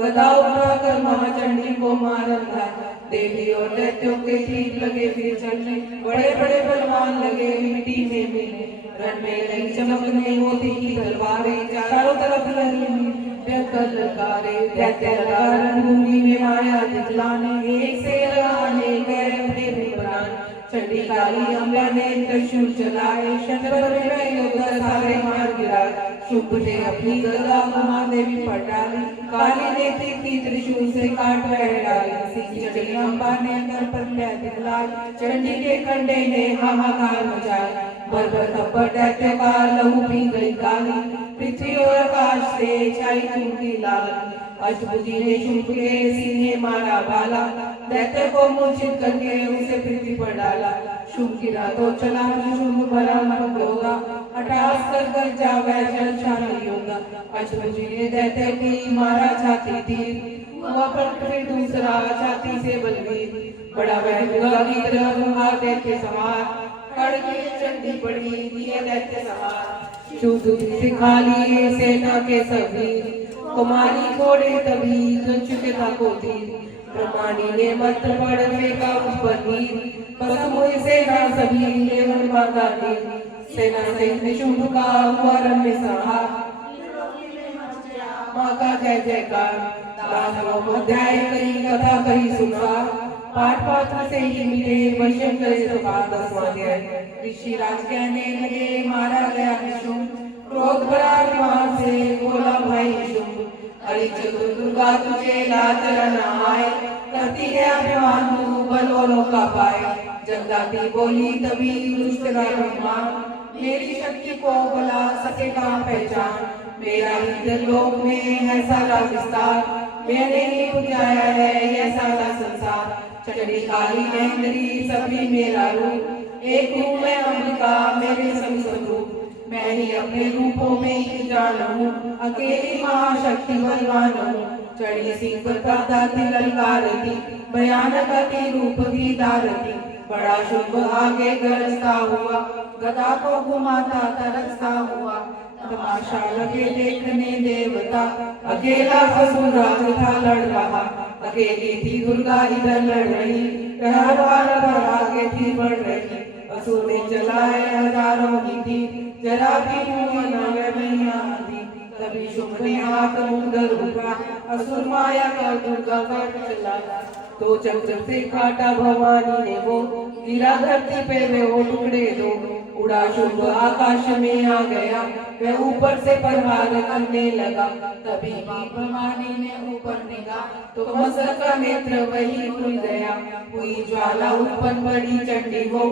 गदा उठाकर महाचंडी को मारन था देवी और दैत्यों के तीर लगे फिर चलने बड़े बड़े बलवान लगे मिट्टी में मिले रण में लगी चमकने मोती की तलवारें चारों तरफ लगी ललकारे दैत्य लगा रणभूमि में माया दिखलाने एक से लगाने गए अपने विवरण चंडी काली अम्बा ने त्रिशूल चलाए शंकर में योद्धा सारे मार गिराए शुभ ने अपनी गदा महादेवी पर डाली काली ने तीर्थी त्रिशूल से काट वह डाली चंडी अम्बा ने कर पर पैर दिखलाई चंडी के कंडे ने हाहाकार मचाया भर थप्पड़ दैत्य का लहू पी गई काली पृथ्वी और आकाश से छाई चुनकी लाल अष्टभुजी ने शुभ के सीने मारा भाला दैत्य को मूर्छित करके उसे पृथ्वी पर डाला शुभ गिरा तो चला शुभ भरा मन होगा हठात कर जावे जल शांति होगा अष्टभुजी ने दैत्य की मारा छाती तीर हुआ पलट फिर दूसरा छाती से बलवीर बड़ा वह दुर्गा की तरफ हाथ के सवार खड़गी चंडी पड़ी दिए दैत्य सवार शुद्ध सिखा लिए सेना के सभी कुमारी घोड़े तभी चुके था को तीर ब्रह्माणी ने मंत्र पढ़ फेंका उस पर तीर कसम हुई सेना सभी देवन माता ने सेना से निशुंभ का हुआ रण में सहार माँ का जय जयकार दासों अध्याय कही कथा कही सुना पाठ पात्र से ही मिले वशम करे तो 10वां अध्याय ऋषिराज कहने लगे मारा गया निशुंभ क्रोध भरा विमान से बोला भाई निशुंभ अरे चतुर दुर्गा तुझे लाज न आए करती है अभिमान तू बल और का पाए जगदाती बोली तभी दुष्ट का ब्रह्मांड मेरी शक्ति को बुला सकेगा पहचान मेरा ही लोक में है सारा विस्तार मैंने ही बुझाया है यह सारा संसार चंडी काली महेंद्री सभी मेरा रूप एक हूँ मैं अंबिका मेरे सभी स्वरूप मैं ही अपने रूपों में एक जान हूँ अकेली महाशक्ति बलवान हूँ चढ़ी सिंह पर दाती ललकारती भयानक अति रूप की दारती बड़ा शुभ आगे गरजता हुआ गदा को घुमाता तरसता हुआ तमाशा लगे देखने देवता अकेला असुरराज था लड़ रहा अकेली थी दुर्गा इधर लड़ रही हर बार आगे थी बढ़ रही असुर ने चलाए हजारों की थी जरा भी नहीं आती तभी शुभ ने हाथ मुंदर उठा असुर माया कर दुर्गा पर चला तो चक्र से काटा भवानी ने वो गिरा धरती पे वे वो टुकड़े दो उड़ा शुभ आकाश में आ गया वह ऊपर से प्रहार करने लगा तभी भवानी ने ऊपर निगाह तो मस्तक का नेत्र वही खुल गया हुई ज्वाला उत्पन्न बड़ी चंडी को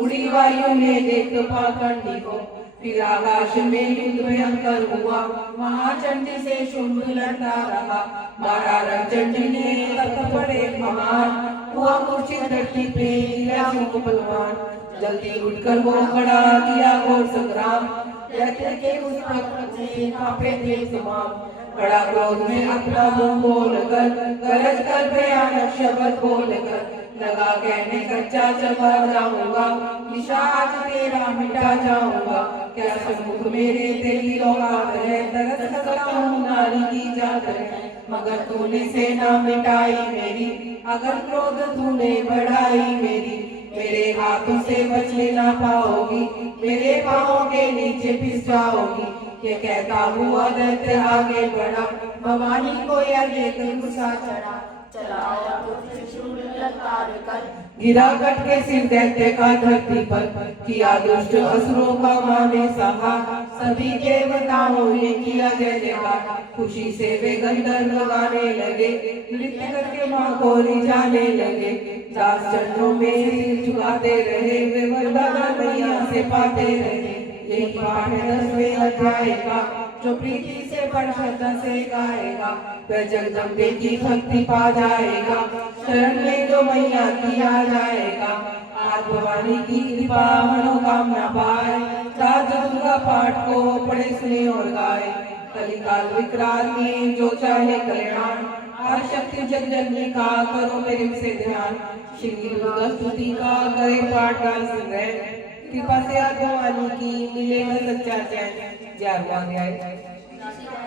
उड़ी वायु में देख पाखंडी को फिर आकाश में युद्ध भयंकर हुआ, वहाँ चंडी से शुंभ लड़ता रहा। मारा रणचंडी ने तब पड़े भगवान, हुआ मूर्छित धरती पे गिरा शुंभ बलवान। जल्दी उठकर वो खड़ा किया घोर संग्राम, कहते के उस पथ से कांपे थे तमाम। बड़ा क्रोध में अपना मुंह खोलकर, गरज कर भयानक शब्द बोलकर, लगा कहने कच्चा चबा जाऊंगा, निशा आज तेरा मिटा जाऊंगा। क्या सन्मुख मेरे तेरी औकात है, तरस सकता हूँ नारी की जात है। मगर तूने सेना मिटाई मेरी, अगर क्रोध तूने बढ़ाई मेरी। मेरे हाथों से बचने ना पाओगी, मेरे पाँव के नीचे पिस जाओगी। ये कहता हुआ दैत्य आगे बढ़ा, भवानी को यह देखकर गुस्सा चढ़ा। चलाया तो त्रिशूल ललकार कर, गिरा कट के सिर दैत्य का धरती पर। किया दुष्ट असुरों का माने सहा, सभी देवताओं ने किया जय जयकार। खुशी से वे गंधर्व गाने लगे, नृत्य करके माँ को रिझाने लगे। दास चरणों में सिर झुकाते रहे, वे वरदान मैया से पाते रहे। यही पाठ है 10वें अध्याय का, जो प्रीति से पढ़ श्रद्धा से गाएगा, वह जगदम्बे की भक्ति पा जाएगा। शरण में जो मैया की आ जाएगा, आज भवानी की कृपा मनोकामना पाए। राज दुर्गा पाठ को पढ़े सुने और गाए, कलिकाल विकराल में जो चाहे कल्याण। आज शक्ति जग जननी का करो प्रेम से ध्यान, श्री दुर्गा स्तुति का करे पाठ गान सुन। कृपा से आज भवानी की मिलेगा सच्चा चैन। 11वां अध्याय।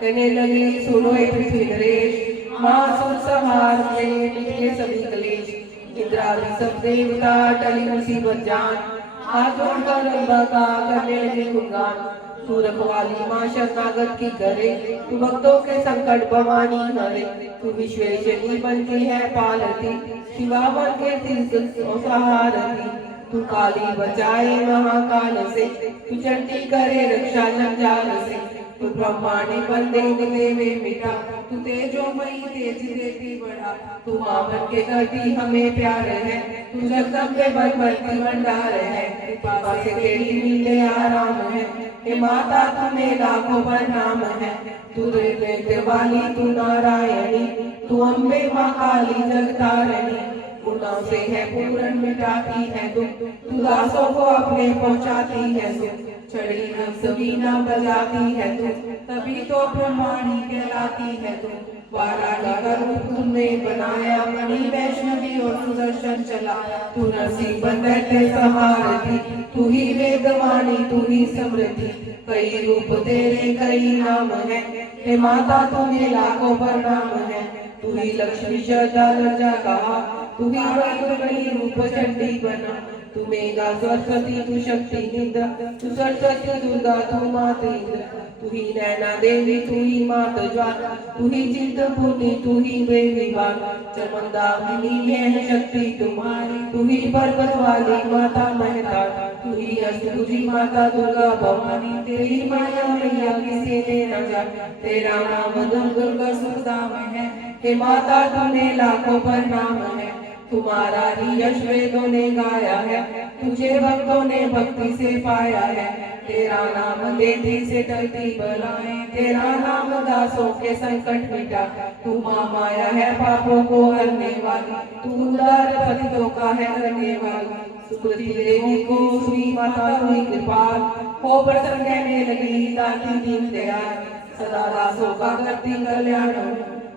कहने लगी सुनो हे पृथ्वी नरेश, माँ सुन संहार में निकले सभी कलेश। इंद्रादि सब देवता टली मुसीबत जान, हाथ जोड़कर अम्बा का करने लगे गुणगान। तू रखवाली माँ शरणागत की करे, तू भक्तों के संकट भवानी हरे। तू विश्वेश्वरी बनती है पालती, शिवा बन के तीर्थ सहारती। तू काली बचाए महाकाल से, तू चंडी करे रक्षा जंजाल से। तू ब्रह्मांडी बंदे देवे मिटा, तू तेजोमयी तेज देती बढ़ा। तू माँ बन के करती हमें प्यार है, तू जगदम्बे बन बनती भंडार है। कृपा से तेरी मिले आराम है, हे माता तुम्हें लाखों प्रणाम है। तू नृत्य वाली तू नारायणी, तू अम्बे माँ काली जगतारणी। गुणों से है पूर्ण मिटाती है दुख, तू दासों को अपने पहुँचाती है सुख। छड़ी हंस वीणा बजाती है तू, तभी तो ब्रह्माणी कहलाती है तू। वाराणसी का रूप तुमने बनाया, मणि वैष्णवी और सुदर्शन चलाया। तू नरसिंह बन दैत्य संहारती, तू ही वेदवाणी तू ही समृद्धि। कई रूप तेरे कई नाम है, हे माता तुम्हें लाखों प्रणाम है। तू ही लक्ष्मी श्रद्धा लज्जा कहा, तू ही बड़ी रूप चंडी बना। तू मेघा सरस्वती तू शक्ति निद्रा, तू सरस्वती दुर्गा तू मात इंद्र। तू ही नैना देवी तू ही मात ज्वाला, तू ही चिंतपूर्णी तू ही देवी बाल। चमंदाकिनी है शक्ति तुम्हारी, तू ही पर्वत वाली माता महता। तू ही अष्टभुजी माता दुर्गा भवानी, तेरी माया मैया किसी ने न जाना। तेरा नाम दुर्गा सुरधाम है, हे माता तुम्हें लाखों प्रणाम है। तुम्हारा ही यश वेदों ने गाया है, तुझे भक्तों ने भक्ति से पाया है। तेरा नाम देती से टलती बलाएं, तेरा नाम दासों के संकट मिटा। तू माँ माया है पापों को हरने वाली, तू उदार पतितों का है करने वाली। सुकृति देवी को श्री माता हुई कृपाल, हो प्रसन्न कहने लगी दाती दीन दयाल। सदा दासों का करती कल्याण,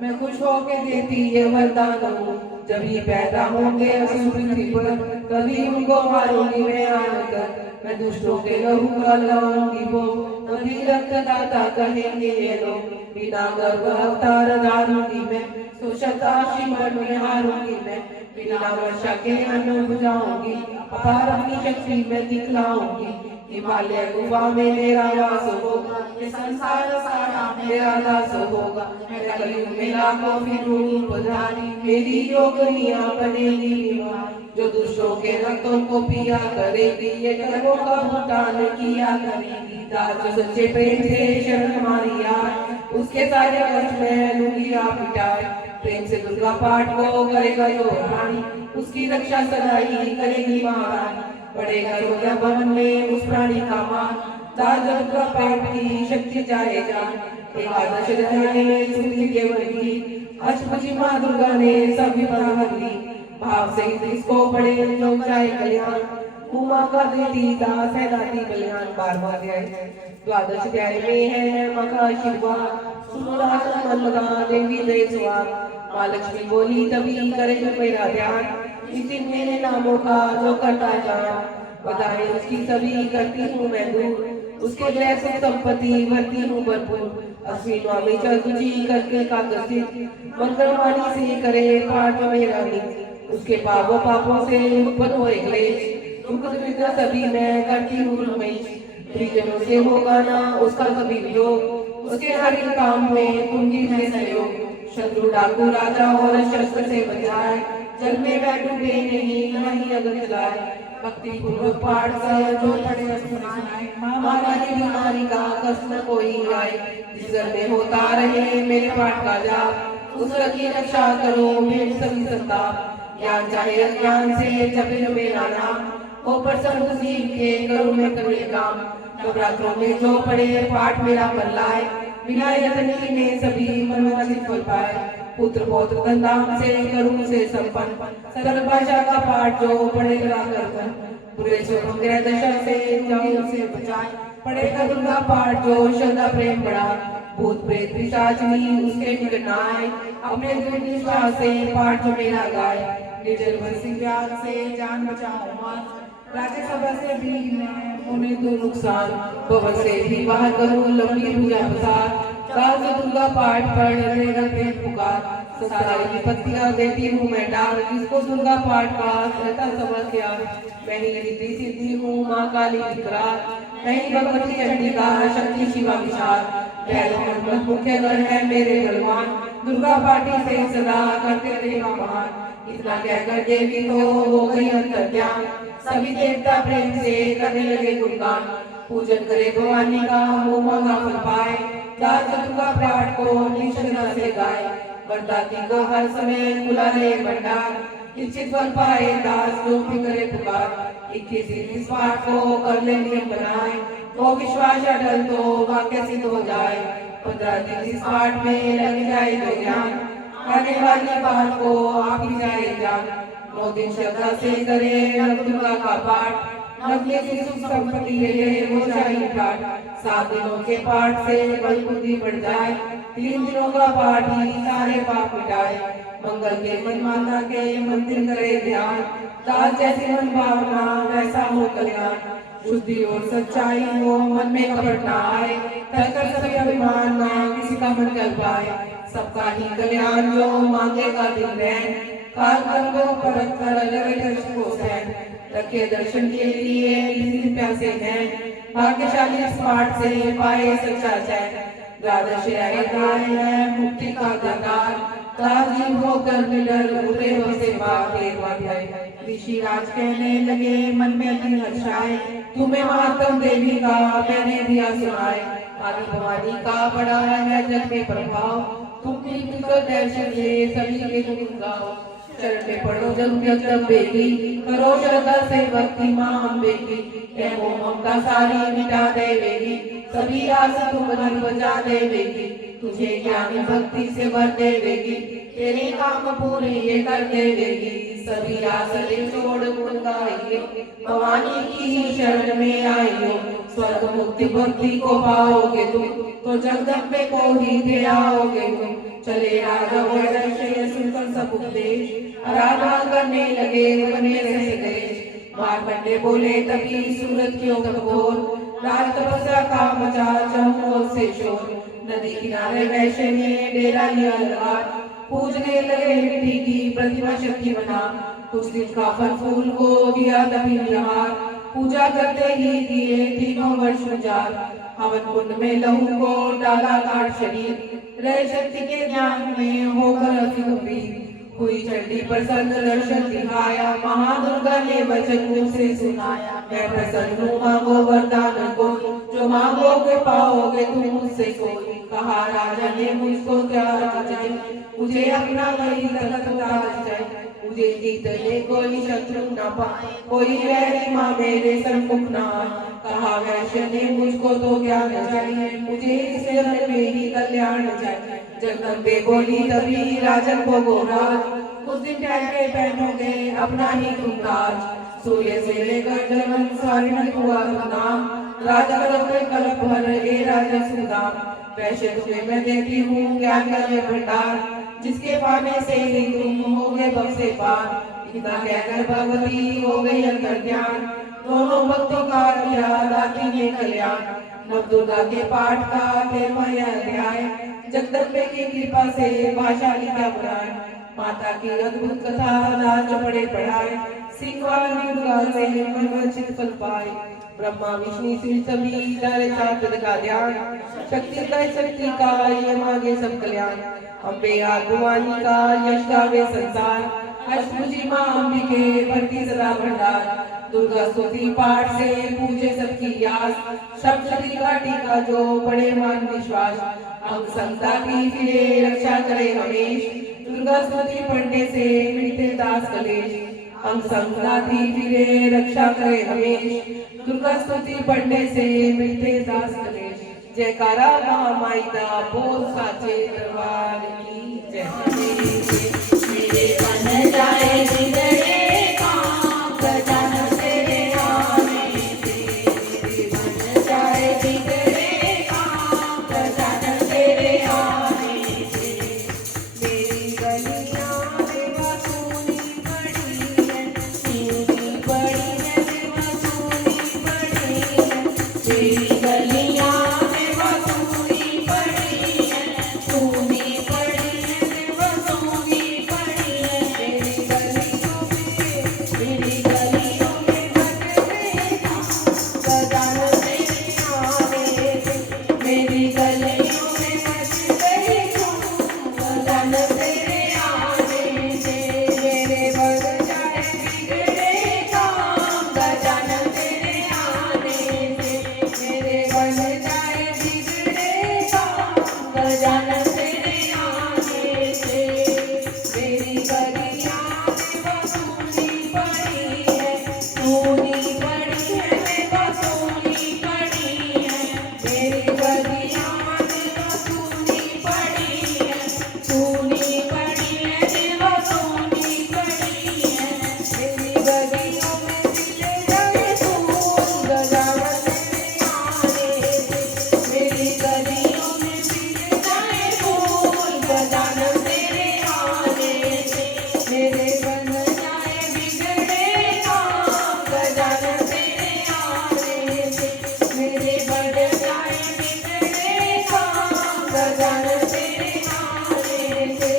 मैं खुश होके देती ये वरदान हूँ। जब ये पैदा होंगे असुर पृथ्वी पर, तभी उनको मारूंगी मैं आकर। मैं दुष्टों के लहू का लाऊंगी वो, तभी रक्तदाता कहेंगे ये लोग। बिना गर्भ अवतार धारूंगी मैं, तो शताशी में हारूंगी मैं। बिना वर्षा के अन्न बुझाऊंगी, अपार अपनी शक्ति में दिखलाऊंगी। हिमालय गुफा में मेरा वास होगा, ये संसार सारा मेरा दास होगा। मैं कलयुग में लाखों फिर रूप धारी, मेरी योगिनियां बनेगी बीमार। जो दुष्टों के रक्तों को पिया करेगी, ये कर्मों का भुगतान किया करेगी। दास जो सच्चे प्रेम से शरण हमारी आए, उसके सारे कष्ट में लूंगी आप मिटाए। प्रेम से दुर्गा पाठ को करेगा जो प्राणी, उसकी रक्षा सदा ही करेगी महारानी। पड़ेगा रोजा भवन में उस प्राणी का मान, दादर का पेट की शक्ति चाहे जान एकादश ध्याने सुधि केवल की अष्टभुजी माँ दुर्गा ने सभी बना ली भाव से इसको बड़े जो चाहे कल्याण उमा का देती दास है दाती कल्याण 12वां अध्याय द्वादश अध्याय में है माँ का आशीर्वाद सुनो मन लगा देवी दे स्वाद माँ लक्ष्मी बोली तभी करे जो मेरा ध्यान इसी मेरे नामों का जो करता जान बताए उसकी सभी करती हूँ मैं दूर उसके ग्रह से संपत्ति भरती हूँ भरपूर अश्विन स्वामी चतुर्थी करके कादशित मंगलवाणी से करे पाठ मेरा नित उसके पापों से उत्पन्न हुए क्लेश दुख दुविधा सभी मैं करती हूँ रमेश परिजनों से होगा ना उसका कभी वियोग उसके हर एक काम में कुंजी है सहयोग शत्रु डाकू राजा और शस्त्र से बचाए जल में वह डूबे नहीं अगर चलाए भक्ति पूर्वक पाठ कर जो पढ़े सुनाए मामा की बीमारी का कष्ट न कोई आए जिस घर में होता रहे मेरे पाठ का जाप उस की रक्षा करो मेरी सभी संताप ज्ञान चाहे अज्ञान से जपे मेरा नाम हो प्रसन्न जीव के करो मैं करे काम नवरात्रों में जो पढ़े पाठ मेरा कर लाए बिना यत्न ने सभी मनोवांछित फल पाए पुत्र पौत्र धनधाम से करुण से संपन्न सरल भाषा का पाठ जो पढ़ेगा कर बुरे स्वप्न ग्रह दशा से जाओ से बचाए पढ़ेगा दुर्गा पाठ जो श्रद्धा प्रेम बढ़ा भूत प्रेत पिशाचिनी उसके निकट न आए अपने दृढ़ निष्ठा से पाठ जो मेरा गाए निर्जल वर्षी व्याध से जान बचाओ मान राज्यसभा से भी मैं होने दो नुकसान भवन से भी बाहर करूं लंबी पूजा प्रसाद काल से दुर्गा पाठ पढ़ रहेगा पेट पुकार सारी विपत्तियां देती हूँ मैं डाल जिसको दुर्गा पाठ का रहता समझ मैं ही रिद्धि सिद्धि हूँ माँ काली विकराल मैं ही भगवती चंडिका शक्ति शिवा विशाल मुख्य गण है मेरे बलवान दुर्गा पाठी से सदा करते रहेगा महान इतना कहकर देवी तो हो गई अंतर्ज्ञान सभी देवता प्रेम से करने लगे गुणगान पूजन करे भवानी का मुँह मांगा फल पाए दास दुर्गा पाठ को निश्चलता से गाए वरदाती को हर समय खुला रहे भंडार इच्छित फल पाए दास जो भी करे पुकार 21 पाठ को कर ले नियम बनाए तो विश्वास अटल तो वाक्य सिद्ध हो जाए 15 दिन इस पाठ में लग जाए तो ज्ञान आने वाली बात को आप ही जाए जान 9 दिन श्रद्धा से करे दुर्गा का पाठ नकली सुख संपत्ति ले वो चाहिए पाठ 7 दिनों के पाठ से बल बुद्धि बढ़ जाए 3 दिनों का पाठ ही सारे पाप मिटाए मंगल के मन माता के मंदिर करे ध्यान दास जैसे मन भावना वैसा हो कल्याण शुद्धि और सच्चाई हो मन में कपट न आए तकर सभी अभिमान ना किसी का मन कर पाए सबका ही कल्याण जो मांगेगा दिल रैन काल कर्म को परख कर लगे दर्शन को सैन रखे दर्शन के लिए दिल प्यासे हैं भाग्यशाली इस पाठ से पाए सच्चा चैन द्वादश अध्याय है मुक्ति का दातार ताजी होकर निडर उठे हो से बात 1वां अध्याय ऋषि राज कहने लगे मन में अति हर्षाए तुम्हें महात्म देवी का मैंने दिया सुनाए आदि भवानी का बड़ा है जग में प्रभाव तुम दर्शन ले सभी के गुण गाओ चरण में पढ़ो जगदम्बे की करो श्रद्धा से भक्ति माँ अम्बे की ममता सारी मिटा देवेगी सभी आस तुम बचा देवेगी तुझे ज्ञान भक्ति से भर देवेगी तेरे काम पूरे ये कर देवेगी सभी आसरे छोड़ गुण गाइयो भवानी की ही शरण में आइयो स्वर्ग मुक्ति भक्ति को पाओगे तुम तो जगदम्बे को ही दे आओगे तुम चले राघव सुनकर सब उपदेश आराधना करने लगे बने से गए मार्कंडे बोले तभी सूरत क्यों कठोर राज तपस्या का मचा चहुओं से शोर नदी किनारे वैश्य ने डेरा लिया लगा पूजने लगे मिट्टी की प्रतिमा शक्ति बना कुछ दिन का फल फूल को दिया तभी निहार पूजा करते ही दिए 3 वर्ष उजार हवन कुंड में लहू को डाला काट शरीर रह शक्ति के ज्ञान में होकर अति गंभीर हुई चंडी प्रसन्न दर्शन दिखाया महादुर्गा ने वचन मुझ से सुनाया मैं प्रसन्न हूँ मांगो वरदान को जो मांगोगे पाओगे तुम मुझसे कोई कहा राजा ने मुझको क्या चाहिए मुझे अपना वही तख्त चाहिए मुझे जीतने कोई शत्रु न पाए, कोई वैरी माँ मेरे सम्मुख न आए। कहा वैश्य ने मुझको तो ज्ञान चाहिए, मुझे इस जन्म में ही कल्याण चाहिए। जगदम्बे बोली तभी राजन को गोराज, उस दिन ठहरे पहनोगे अपना ही तुम ताज। सूर्य से लेकर जन्म स्वर्ण हुआ तुम नाम, राजा रत्न कल्प भर ए राजा सुदाम। वैश्य तुम्हें मैं देती हूँ ज्ञान का ये भंडार, जिसके पाने से ही तुम होगे बक्से पार। इतना कहकर भगवती हो गई अंतर्ध्यान, दोनों भक्तों का किया दाती ने कल्याण। नव दुर्गा के पाठ का 13वां अध्याय, जगदम्बे की कृपा से भाषाली क्या बुराई। माता की अद्भुत कथा राज पढ़े पढ़ाए, सिंहवाली दुर्गा से मनोचित फल पाए। ब्रह्मा विष्णु शिव सभी डरे चातुर का ध्यान, शक्ति का शक्ति का ये मांगे सब कल्याण। अम्बे आगुवानी का यश गावे संसार, अष्टभुजी माँ अंबिके भरती सदा भंडार। दुर्गा स्तुति पाठ से पूजे सबकी यास, सप्तशती घाटी का जो बड़े मान विश्वास। अंग संता की फिरे रक्षा करे हमेश, दुर्गा स्तुति पढ़ने से मिटते दास कलेश। अंग संता की फिरे रक्षा करे हमेश, दुर्गा स्तुति पढ़ने से मिटते दास कलेश। जयकारा महामाई दा बोल साचे दरबार की जय। मेरे बन जाए बिगड़े काम, गजानन तेरे आने से। मेरे बन जाए बिगड़े काम, गजानन तेरे आने से। मेरी गलियां देवा सुनी पड़ी है, सुनी पड़ी है देवा सुनी पड़ी है। मेरी गलियां देवा सुनी पड़ी है, सुनी पड़ी है देवा सुनी पड़ी है। मेरी गलियों में भटके काम, गजानन तेरे आने से। मेरी गलियों में भटके काम, गजानन तेरे आने से। मेरे बन जाए बिगड़े काम, गजानन तेरे आने से। मेरे बन जाए बिगड़े काम, गजानन तेरे आने से। मेरी गलियां देवा सुनी पड़ी है, सुनी पड़ी है देवा सुनी पड़ी है। मेरी गलियां देवा सुनी पड़ी है, सुनी पड़ी है देवा सुनी पड़ी है। मेरी गलियों में मिले जाए फूल, गजानन तेरे आने से। मेरी गलियों में मिले जाए फूल, गजानन तेरे आने से। मेरे बन जाए बिगड़े काम, गजानन तेरे आने से। मेरे बन जाए बिगड़े काम, गजानन तेरे आने से।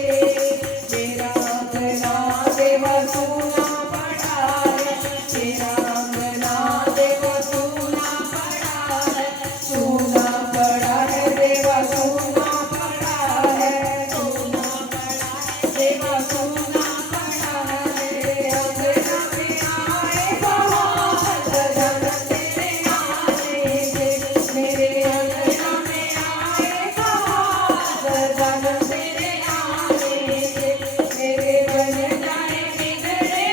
मेरा अंगना देवा सुना पड़ा है, मेरा अंगना देवा सुना पड़ा है। सुना पड़ा है देवा सुना पड़ा है, सुना पड़ा है देवा सुना पड़ा है। मेरे अंगना में आए बहार, गजानन तेरे आने से। मेरे अंगना में आए बहार, गजानन तेरे आने से। मेरे बन जाए बिगड़े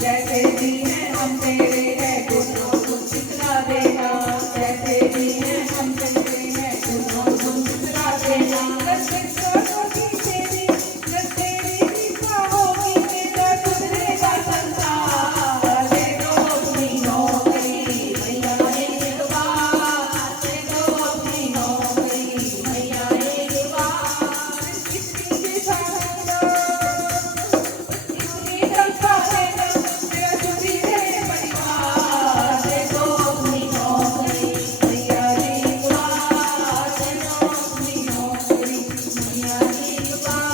जैसे भी हैं हम तेरे हैं गुण और गुण सिखला देना जैसे भी हैं हम तेरे हैं गुण और गुण सिखला देना होगी तेरी कृपा होगी मेरा सुधरेगा संसार दे दो अपनी नौकरी मैया एक बार दे दो अपनी नौकरी मैया एक बार किसी के सहारा इतनी तनख्वाह देना मेरा सुधरे परिवार दे दो अपनी नौकरी मैया एक बार दे दो अपनी नौकरी मैया एक बार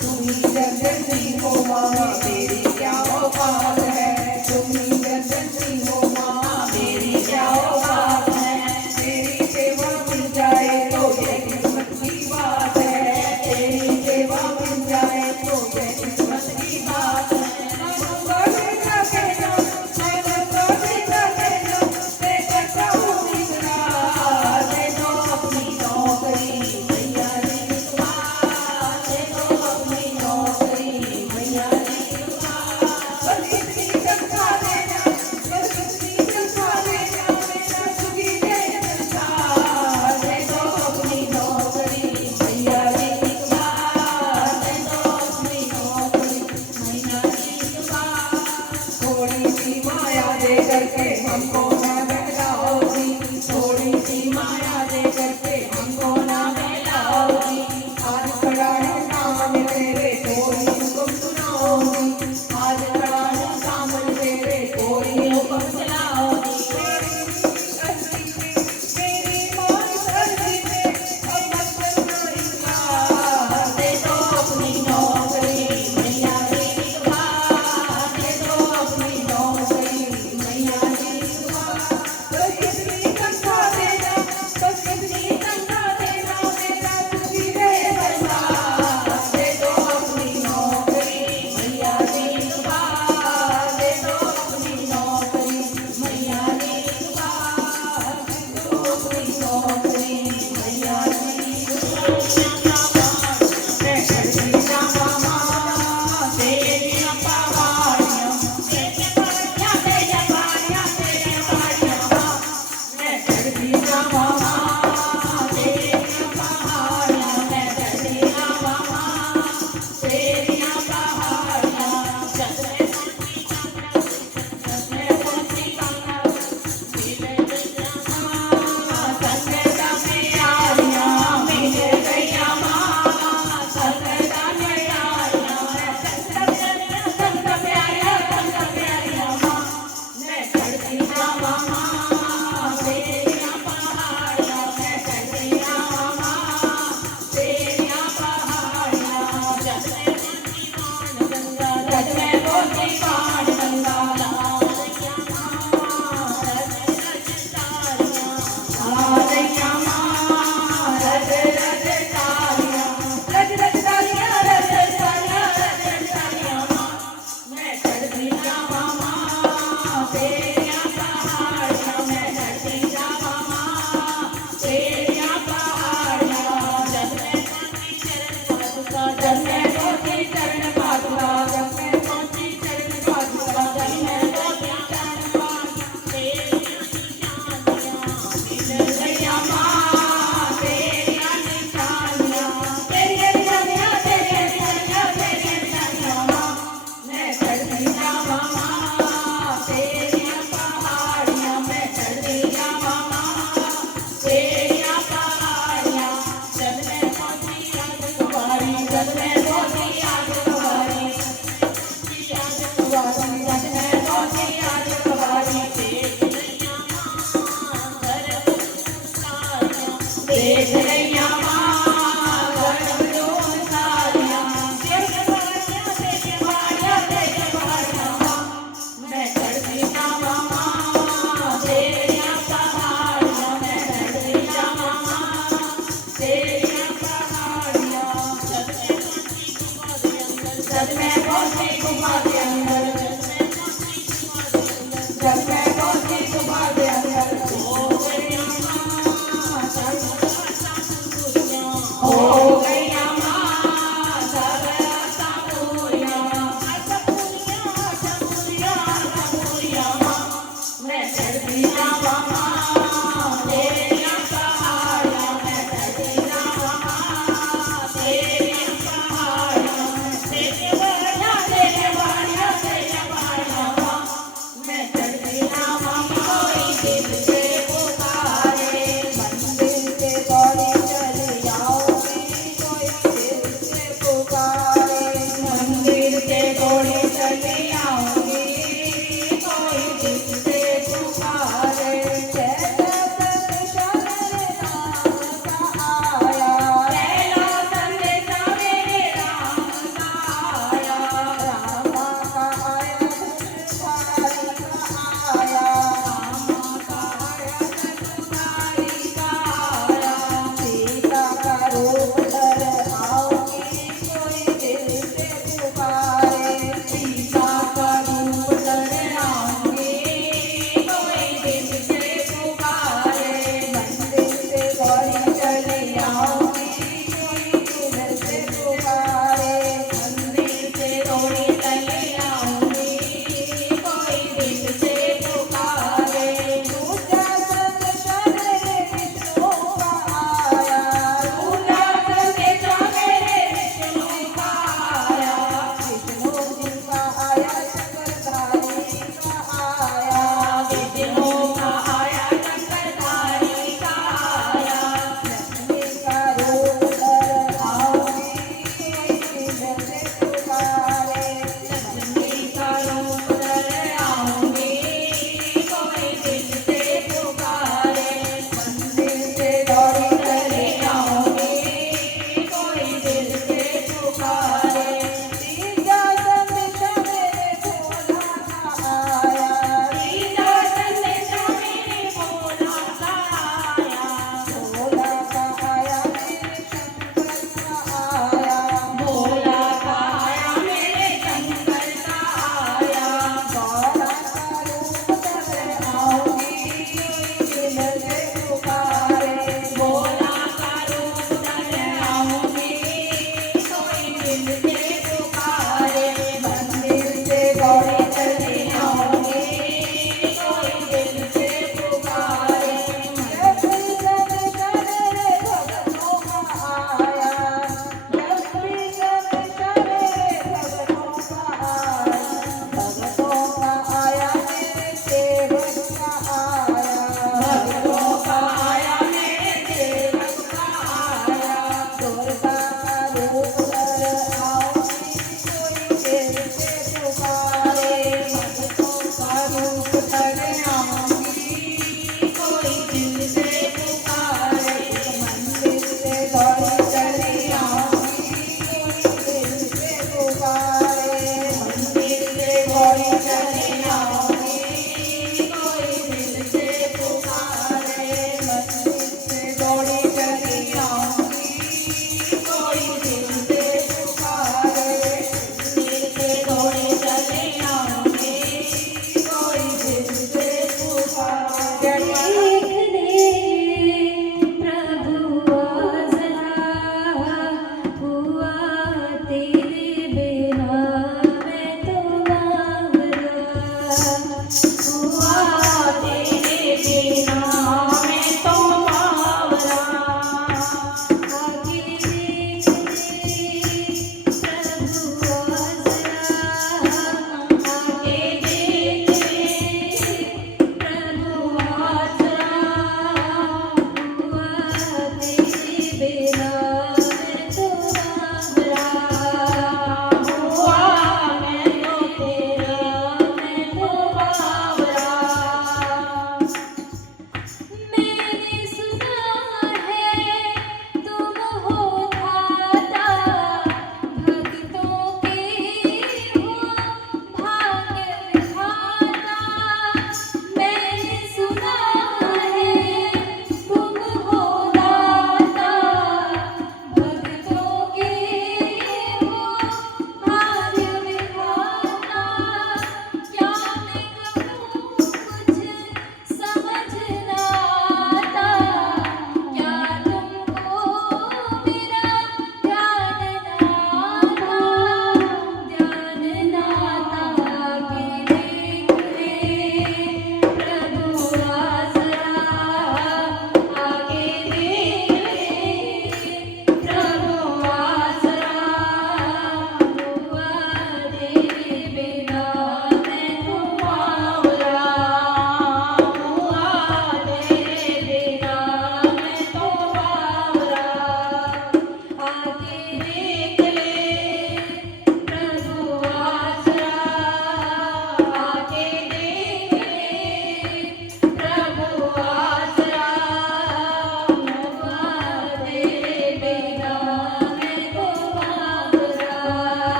तुम ही जगदीश हो माँ मेरी क्या औकात है तुम ही जगदीश हो माँ मेरी क्या औकात है तेरी सेवा मिल जाए तो ये किस्मत की बात है तेरी सेवा मिल जाए तो ये किस्मत की बात है मांगूंगा बेटा कहना मांगूंगा बेटा कहना मैं करता हूँ इकरार दे दो अपनी नौकरी मैया एक बार दे दो अपनी नौकरी मैया एक बार बस इतनी तनख्वाह देना बस इतनी तनख्वाह देना मेरा सुखी है संसार दे दो अपनी नौकरी मैया एक बार दे दो अपनी नौकरी मैया एक बार थोड़ी सी माया दे करके हमको ना बहलाओ जी थोड़ी सी माया दे करके हमको ना बहलाओ जी आज खड़ा है सामने तेरे कोई हुक्म सुनाओ जी आज खड़ा है सामने तेरे कोई हुक्म सुनाओ मेरी माँ सर्दी में अब मत करना इनकार दे दो अपनी नौकरी मैया एक बार दे दो अपनी नौकरी मैया एक बार बस इतनी तनख्वाह देना बस इतनी तनख्वाह देना मेरा सुखी रहे संसार दे दो अपनी नौकरी मैया एक बार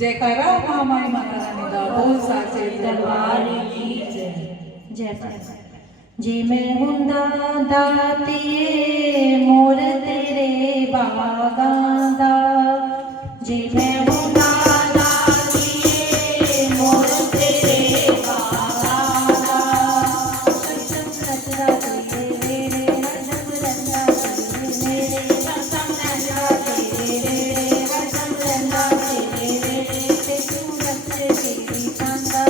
जयकारा महामाई माता रानी दा बोल साचे दरबार की जय। जय जे मैं हुंदा दातिए मोर तेरे बागां दा, जे मैं हुंदा दातिए मोर तेरे बागां दा, सत्संग नचदा तेरे वेड़े हरदम रंदा तेरे मेरे, सत्संग नचदा तेरे वेड़े हरदम रंदा तेरे वेड़े, ते तू रख तेरी पांदा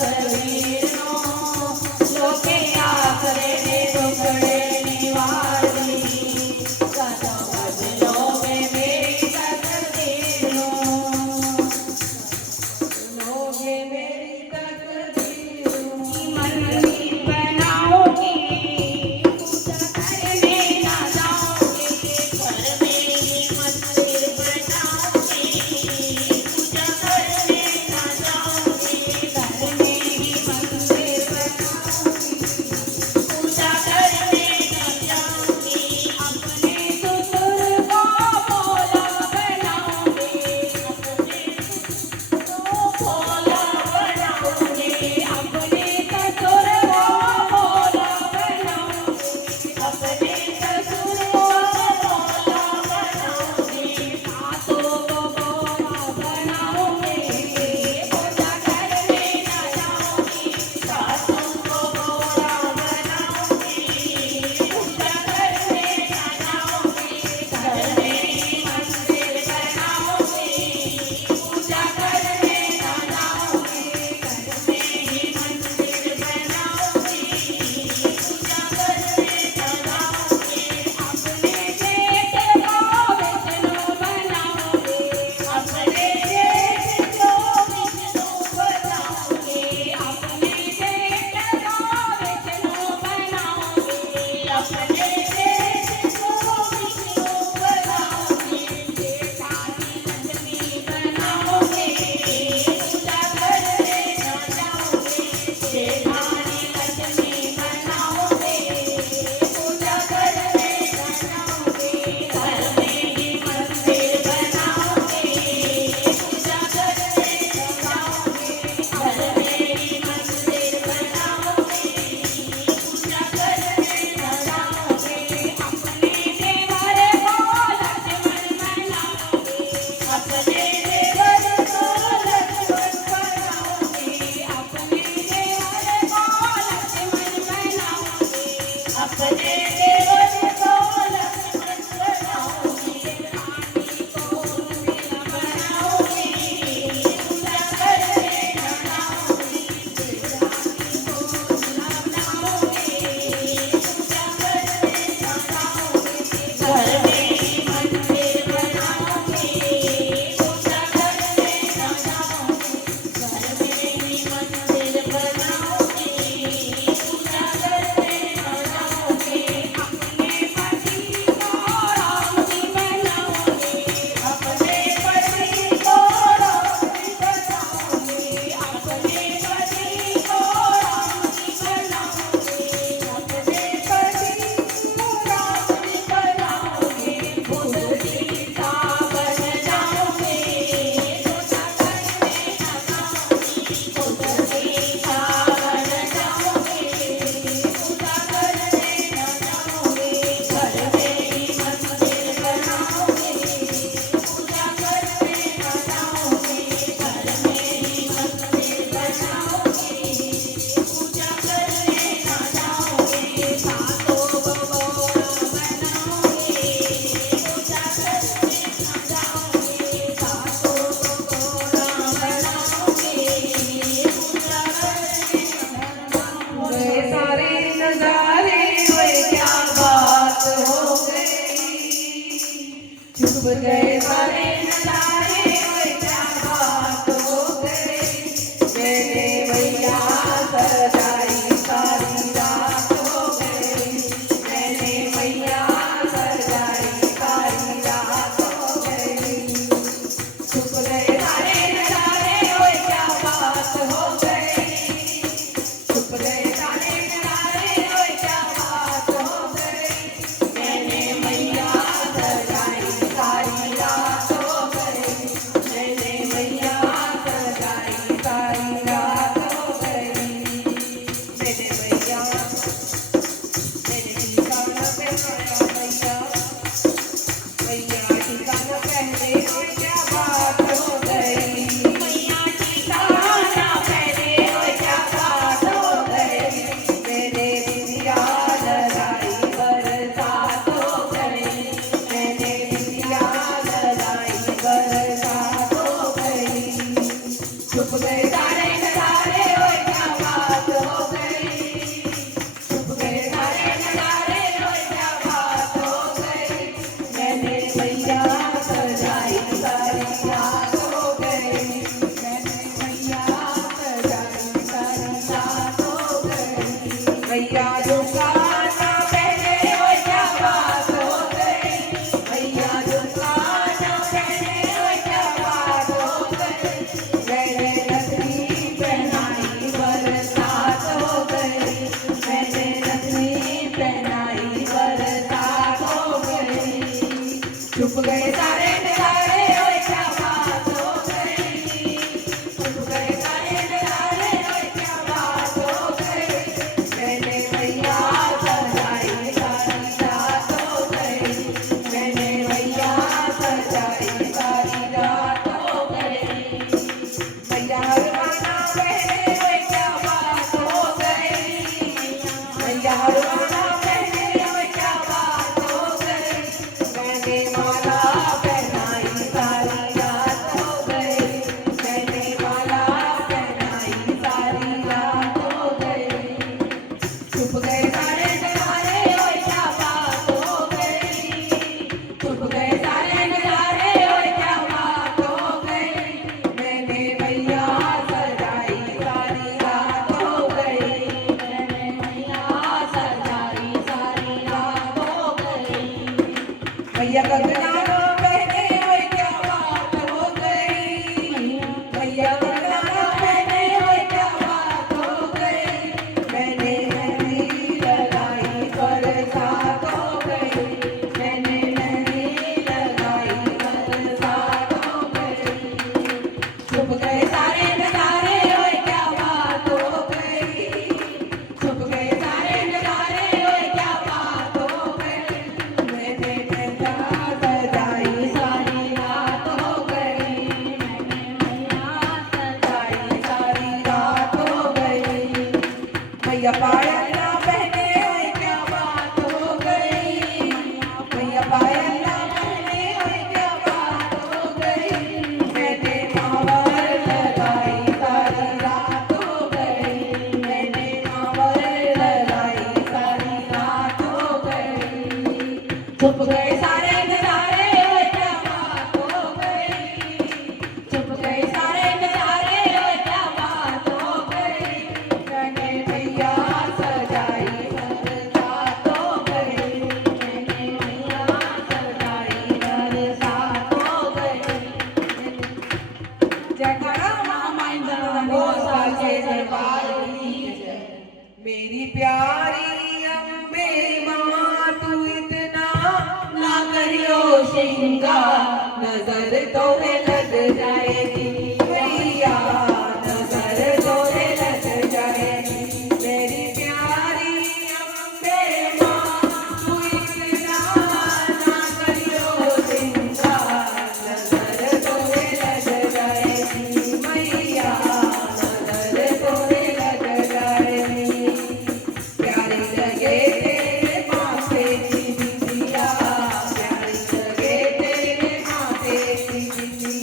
तकदीरों लोके आखरे दुखड़े निवारी कदम बदलो में मेरी तकदीरों लोगे मेरी तकदीरों मंदिर बनाओगी पूजा करने ना जाओगे घर में ही मंदिर बनाओगी पूजा करने ना जाओगे घर में ही मंदिर मैया पायल ना पहने हुए क्या बात हो गई, मैया पायल ना पहने हुए क्या बात हो गई, मैंने मावर लगाई सारी रात हो गई, मैंने मावर लगाई सारी रात हो गई, छुप गए सारे नजारे हुए क्या बात हो गई, छुप गए सारे नजारे हुए क्या बात हो गई, मैंने मैया सजाई बरसात हो गई, मैंने मैया सजाई बरसात हो गई, जयकारा महामाइंदा गोसा के दरबार की जय। मेरी प्यारी अम्बे माँ तू इतना ना करियो श्रृंगार, नजर तोहे लग जाएगी मैया, नजर तोहे लग जाएगी, मेरी प्यारी अम्बे माँ तू इतना ना करियो श्रृंगार, नजर तोहे लग जाएगी मैया, नजर तोहे लग जाएगी, प्यारी लगे तेरे माथे की बिंदिया, प्यारी लगे तेरे माथे की बिंदिया,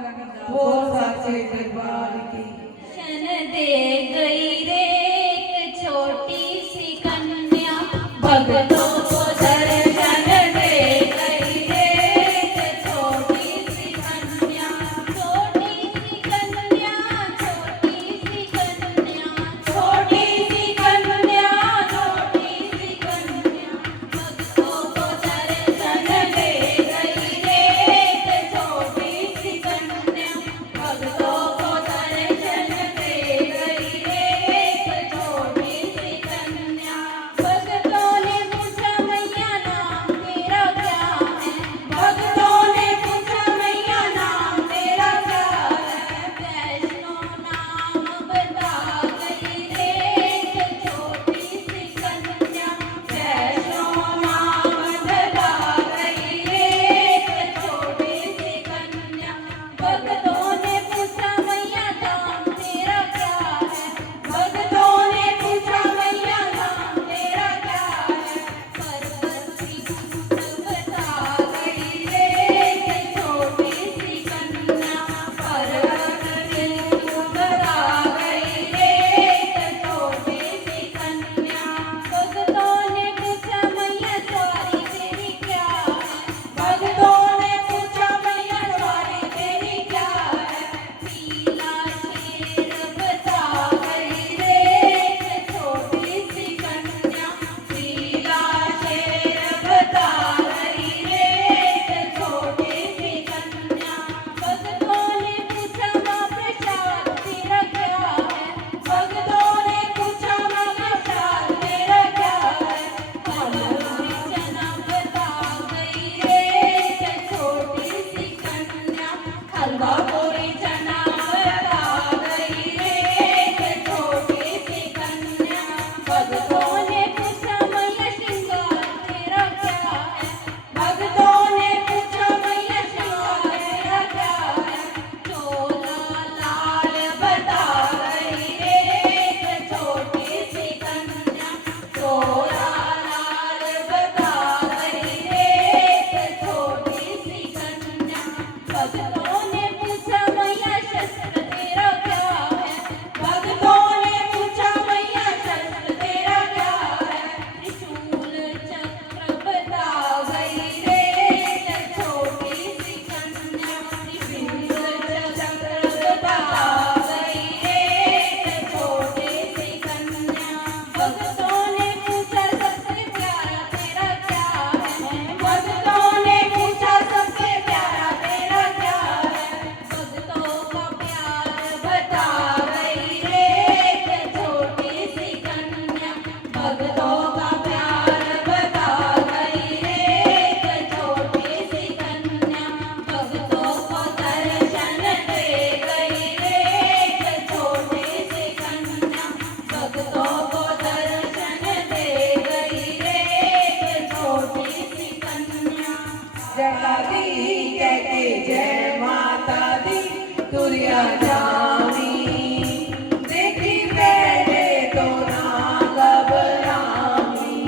बोल साचे दरबार की। शन दे गई रे एक छोटी सी कन्या, भक्तों को दर्शन दे गई रे एक छोटी सी कन्या, छोटी सी कन्या, छोटी सी कन्या, छोटी सी कन्या, छोटी सी कन्या, भक्तों को दर्शन दे गई रे एक छोटी सी कन्या, भक्तों को दर्शन दे गई रे एक छोटी सी कन्या। भक्तों ने पूछा मैया नाम तेरा क्या है, भक्तों ने पूछा मैया नाम तेरा क्या है, वैष्णो नाम बता गई रे एक छोटी सी कन्या, वैष्णो नाम बता गई रे एक छोटी सी कन्या। भक्तों ने पूछा मैया नाम तेरा क्या है, भक्तों ने पूछा मैया नाम तेरा क्या है, पार्वती बता गई रे एक छोटी सी कन्या, पार्वती बता गई रे एक छोटी सी कन्या। भक्तों ने पूछा मैया सवारी तेरी क्या है, भक्तों ने पूछा मैया सवारी तेरी क्या है, पीला शेर बता गई रे एक छोटी सी कन्या, पीला शेर बता गई रे एक छोटी सी कन्या। भक्तों ने पूछा माँ प्रसाद तेरा क्या है, भक्तों ने पूछा माँ प्रसाद तेरा क्या है, हलवा चना बता गई रे एक छोटी सी कन्या, हलवा पूरी चना बता गई रे एक छोटी सी कन्या। भक्तों ने पूछा मैया श्रृंगार तेरा क्या है, भक्तों ने पूछा मैया श्रृंगार तेरा क्या है, चोला लाल बता गई रे एक छोटी सी कन्या, चोला लाल बता गई रे एक छोटी सी कन्या। भक्तों ने पूछा मैया शस्त्र तेरा क्या है, भक्तों ने पूछा मैया शस्त्र तेरा क्या है, त्रिशूल चक्र बता गई रे एक छोटी सी कन्या, त्रिशूल चक्र बता गई रे एक छोटी सी कन्या। भक्तों ने पूछा सबसे प्यारा तेरा क्या है, भक्तों ने पूछा सबसे प्यारा तेरा क्या है, भक्तों का प्यार बता गई रे एक छोटी सी कन्या, भक्तों का प्यार बता गई रे एक छोटी सी कन्या। भक्तों को दर्शन दे गई रे एक छोटी सी कन्या, भक्तों को दर्शन दे गई रे एक छोटी सी कन्या। जटा दी कहके जय माता दी तुरिया जामी, देखी पहले तो ना घबरामी,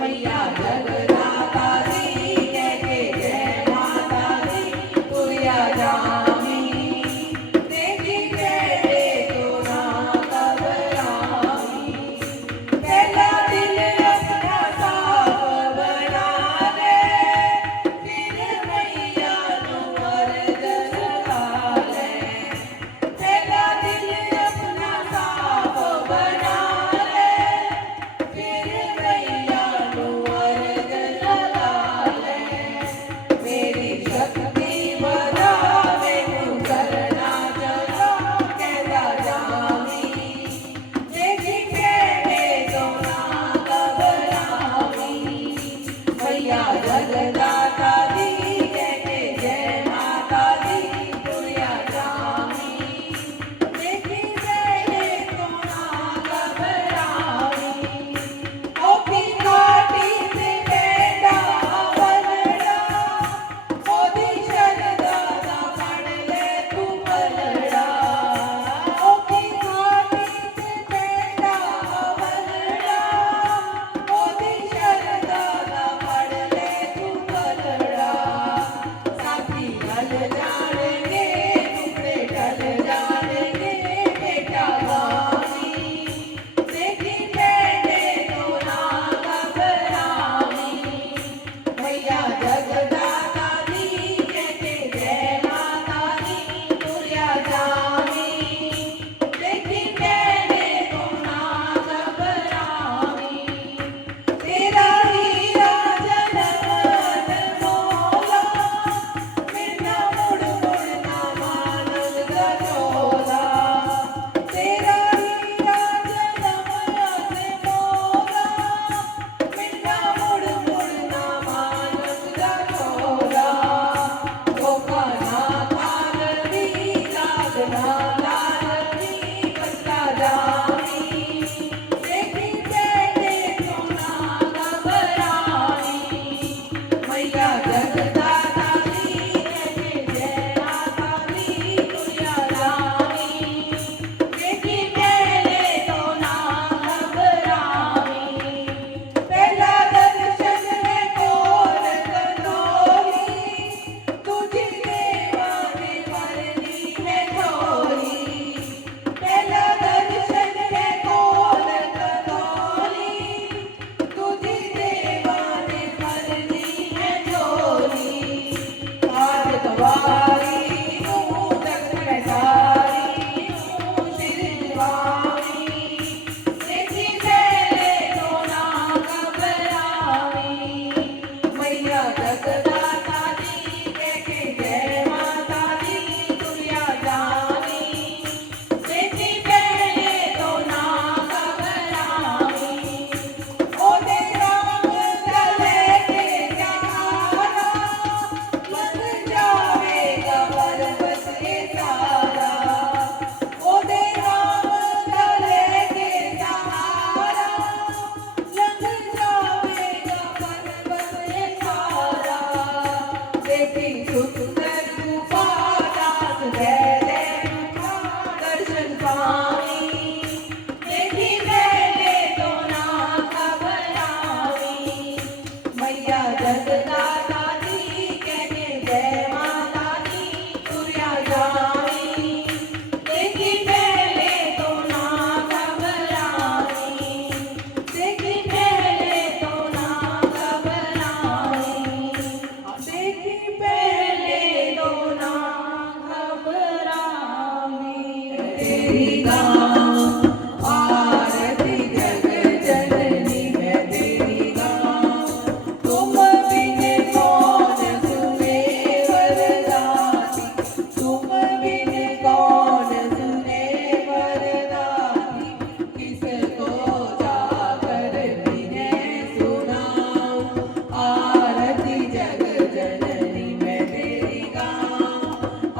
मैया जगदाता दी कहके जय माता दी तुरिया जामी, देखी पहले तो ना घबरामी, पहला दिल अपना साफ बना दे, फिर मैया नू अर्ज लगा ले,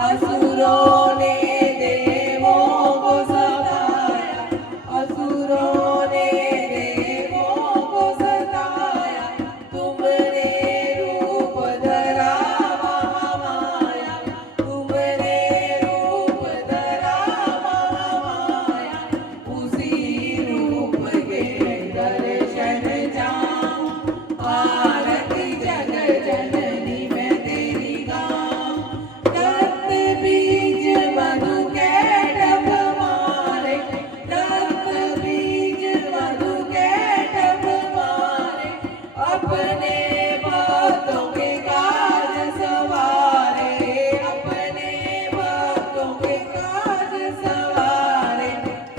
असुरों ने देवों को सताया, असुरों ने देवों को सताया, तुमने रूप धरा महामाया, तुमने रूप धरा महामाया, उसी रूप के दर्शन जाऊं, आरती जग जननी मैं तेरी गाऊं। रक्त बीज मधु के टप मारे, रक्त बीज मधु के टप मारे, अपने भक्तों के काज सवारे, अपने भक्तों के काज सवारे,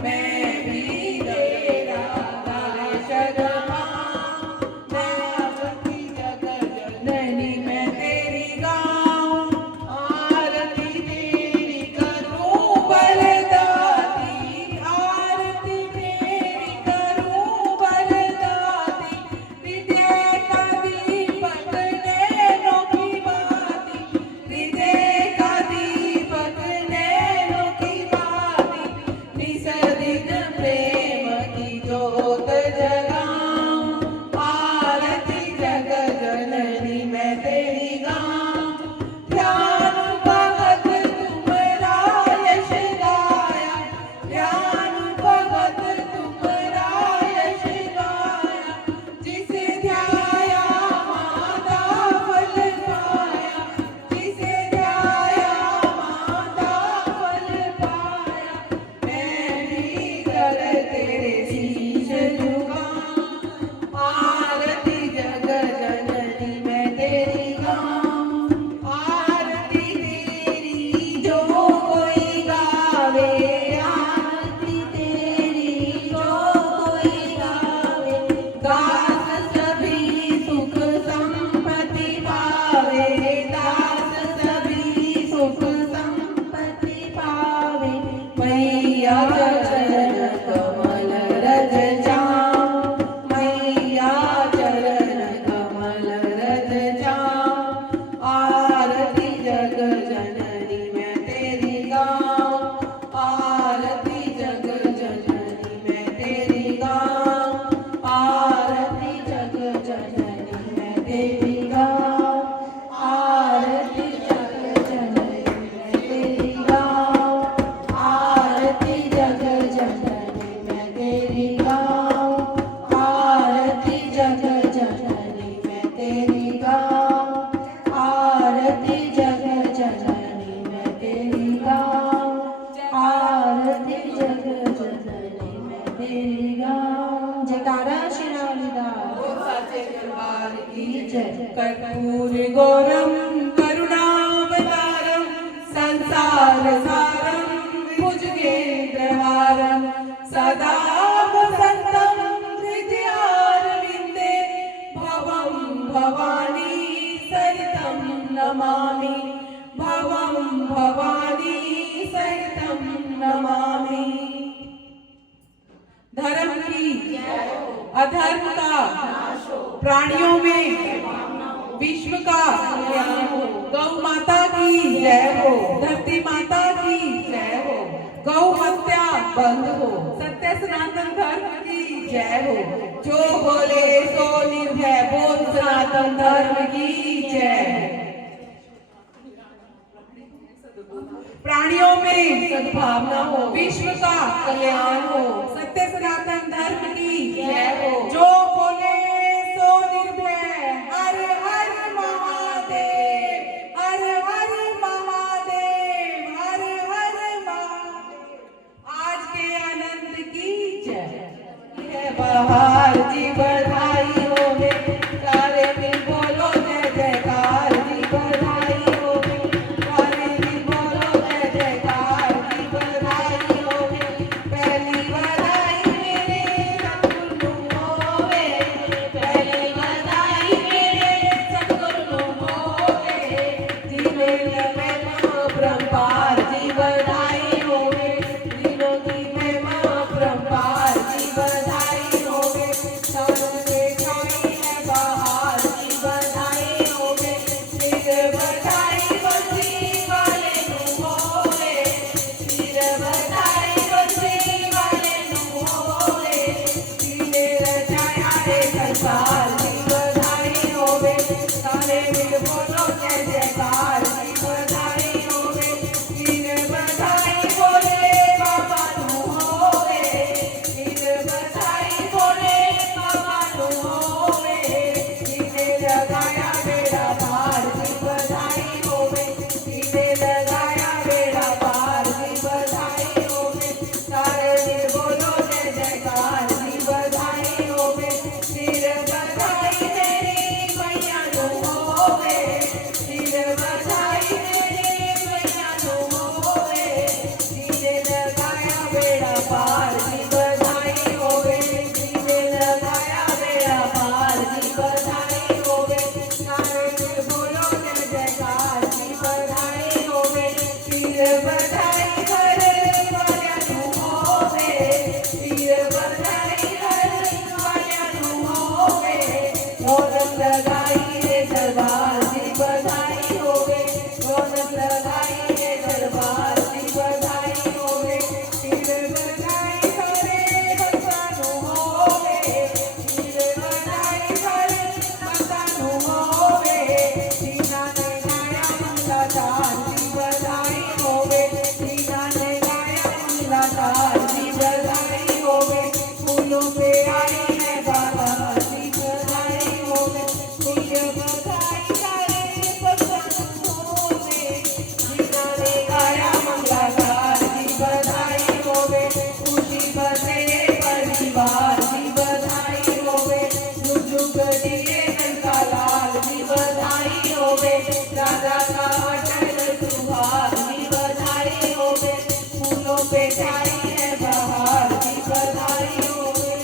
मैं भी तेरा दर्शन पाऊं, आरती जग जननी मैं तेरी गाऊं, आरती तेरी करूं बलदाती, आरती तेरी करूं बलदाती, हृदय का दीपक नैनों की बाती, हृदय का दीपक नैनों की बाती, निस दिन प्रेम की जोत जगाऊं, आरती जग जननी मैं तेरी गाऊं। ध्यान भगत तुम्हारा यश गाया, ध्यान भगत तुम्हारा यश गाया, जिसे ध्याया माता फल पाया, जिसे ध्याया माता फल पाया, मैं भी कर तेरे शीश झुकाऊं, आरती जग जननी मैं तेरी गाऊं, आरती तेरी जो कोई गावे, आरती तेरी जो कोई गावे, दास सभी सुख संपत्ति पावे, दास सभी सुख संपत्ति पावे, मैया चरण कमल रज जाऊं, मैया चरण कमल रज जाऊं, आरती जग जननी मैं तेरी गाऊं, आरती जग जननी मैं तेरी गाऊं, आरती जग जननी मैं तेरी गाऊं, आरती जग जननी मैं तेरी गाऊं, आरती जग जननी मैं तेरी गाऊं, आरती जग जननी मैं तेरी गाऊं, आरती जग जननी मैं तेरी गाऊं, आरती जग जननी मैं तेरी गाऊं। जयकारा श्री रामदास साचे दरबार की की जय। कर्पूर गौरम करुणावतारम संसार सारम भुजगेन्द्रहारम सदा वसंतम हृदयारविंदे भवं भवानी सहितं नमामि, भवं भवानी सहितं नमामि। धर्म की अधर्म का प्राणियों में विश्व का कल्याण हो, गौ माता की जय हो, धरती माता की जय हो, गौ हत्या बंद हो, सत्य सनातन धर्म की जय हो, जो बोले सो निर्भय बोल सनातन धर्म की जय। प्राणियों में सद्भावना हो, विश्व का कल्याण हो, सत्य सनातन धर्म की जय हो, जो बोले सो निर्भय हर हर महादेव, हर हर महादेव, हर हर महादेव। आज के आनंद की जय। है बहार जी बधाई हो में, सारे मिल बोलो जय जयकार जी बधाई हो में, सारे मिल बोलो जय जयकार जी बधाई हो में। पहली बधाई मेरे सतगुरु होवे, पहली बधाई मेरे सतगुरु होवे, जिन्हें महिमा परम्पार जी बधाई हो में, जिन्हों की महिमा परम्पार जी बधाई हो में। सबसे छोड़ी है बहार जी बधाई हो में, फिर बधाई बसी वाले छाई है बहार की बधाई होवे।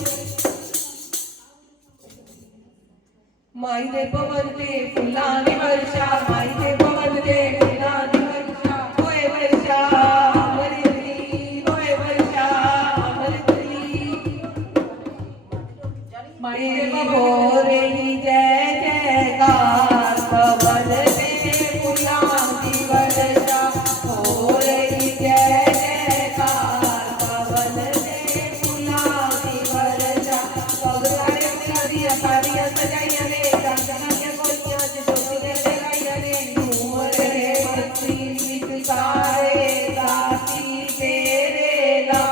माई दे पवन ते फुलानी वर्षा, माई दे पवन ते फुलानी वर्षा, होय वर्षा अमृतली, होय वर्षा अमृतली। तेरी हो रही जय जयकार, पवन ते फुलानी वर्षा, हो रही जय जयकार, पवन ते फुलानी वर्षा। पगलारे फुलादिया सादिया सजाइया ने, कंगना के गोलियां से जोड़े लगाइया ने, घूम रहे बच्ची गीत सारे दासी तेरे ला,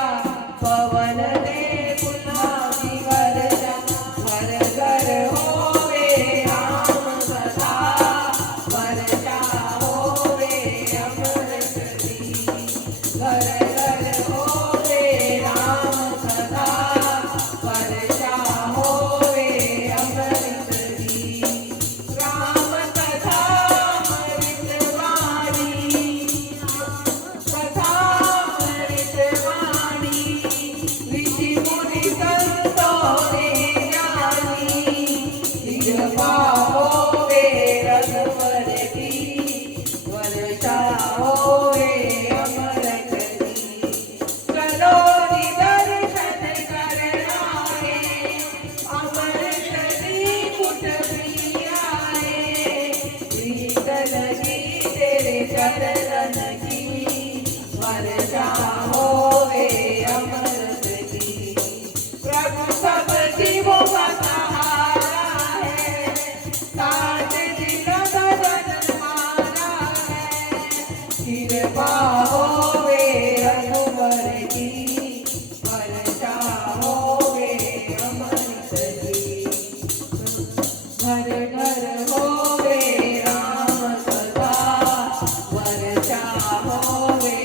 पवन दे फुलानी वर्षा। घर घर होवे राम कथा, वर्षा होवे अमृत दी। घर घर होवे राम कथा, वर्षा होवे अमृत दी। राम कथा अमृत वाणी, कथा अमृत वाणी, ऋषि मुनि संतों ने जानी। कृपा होवे रघुवर की, वर्षा होवे अमृत दी। चलो नी दर्शन करनाए, अमृत दी कुट प्रियाए। प्रीत लगी तेरे चरण की, वर्षा होवे अमृत दी। प्रभु सब जीवों का सहारा है, साथ दिन गगन मारा है। कृपा होवे रघुवर की, वर्षा होवे अमृत दी। घर घर होवे राम कथा, वर्षा होवे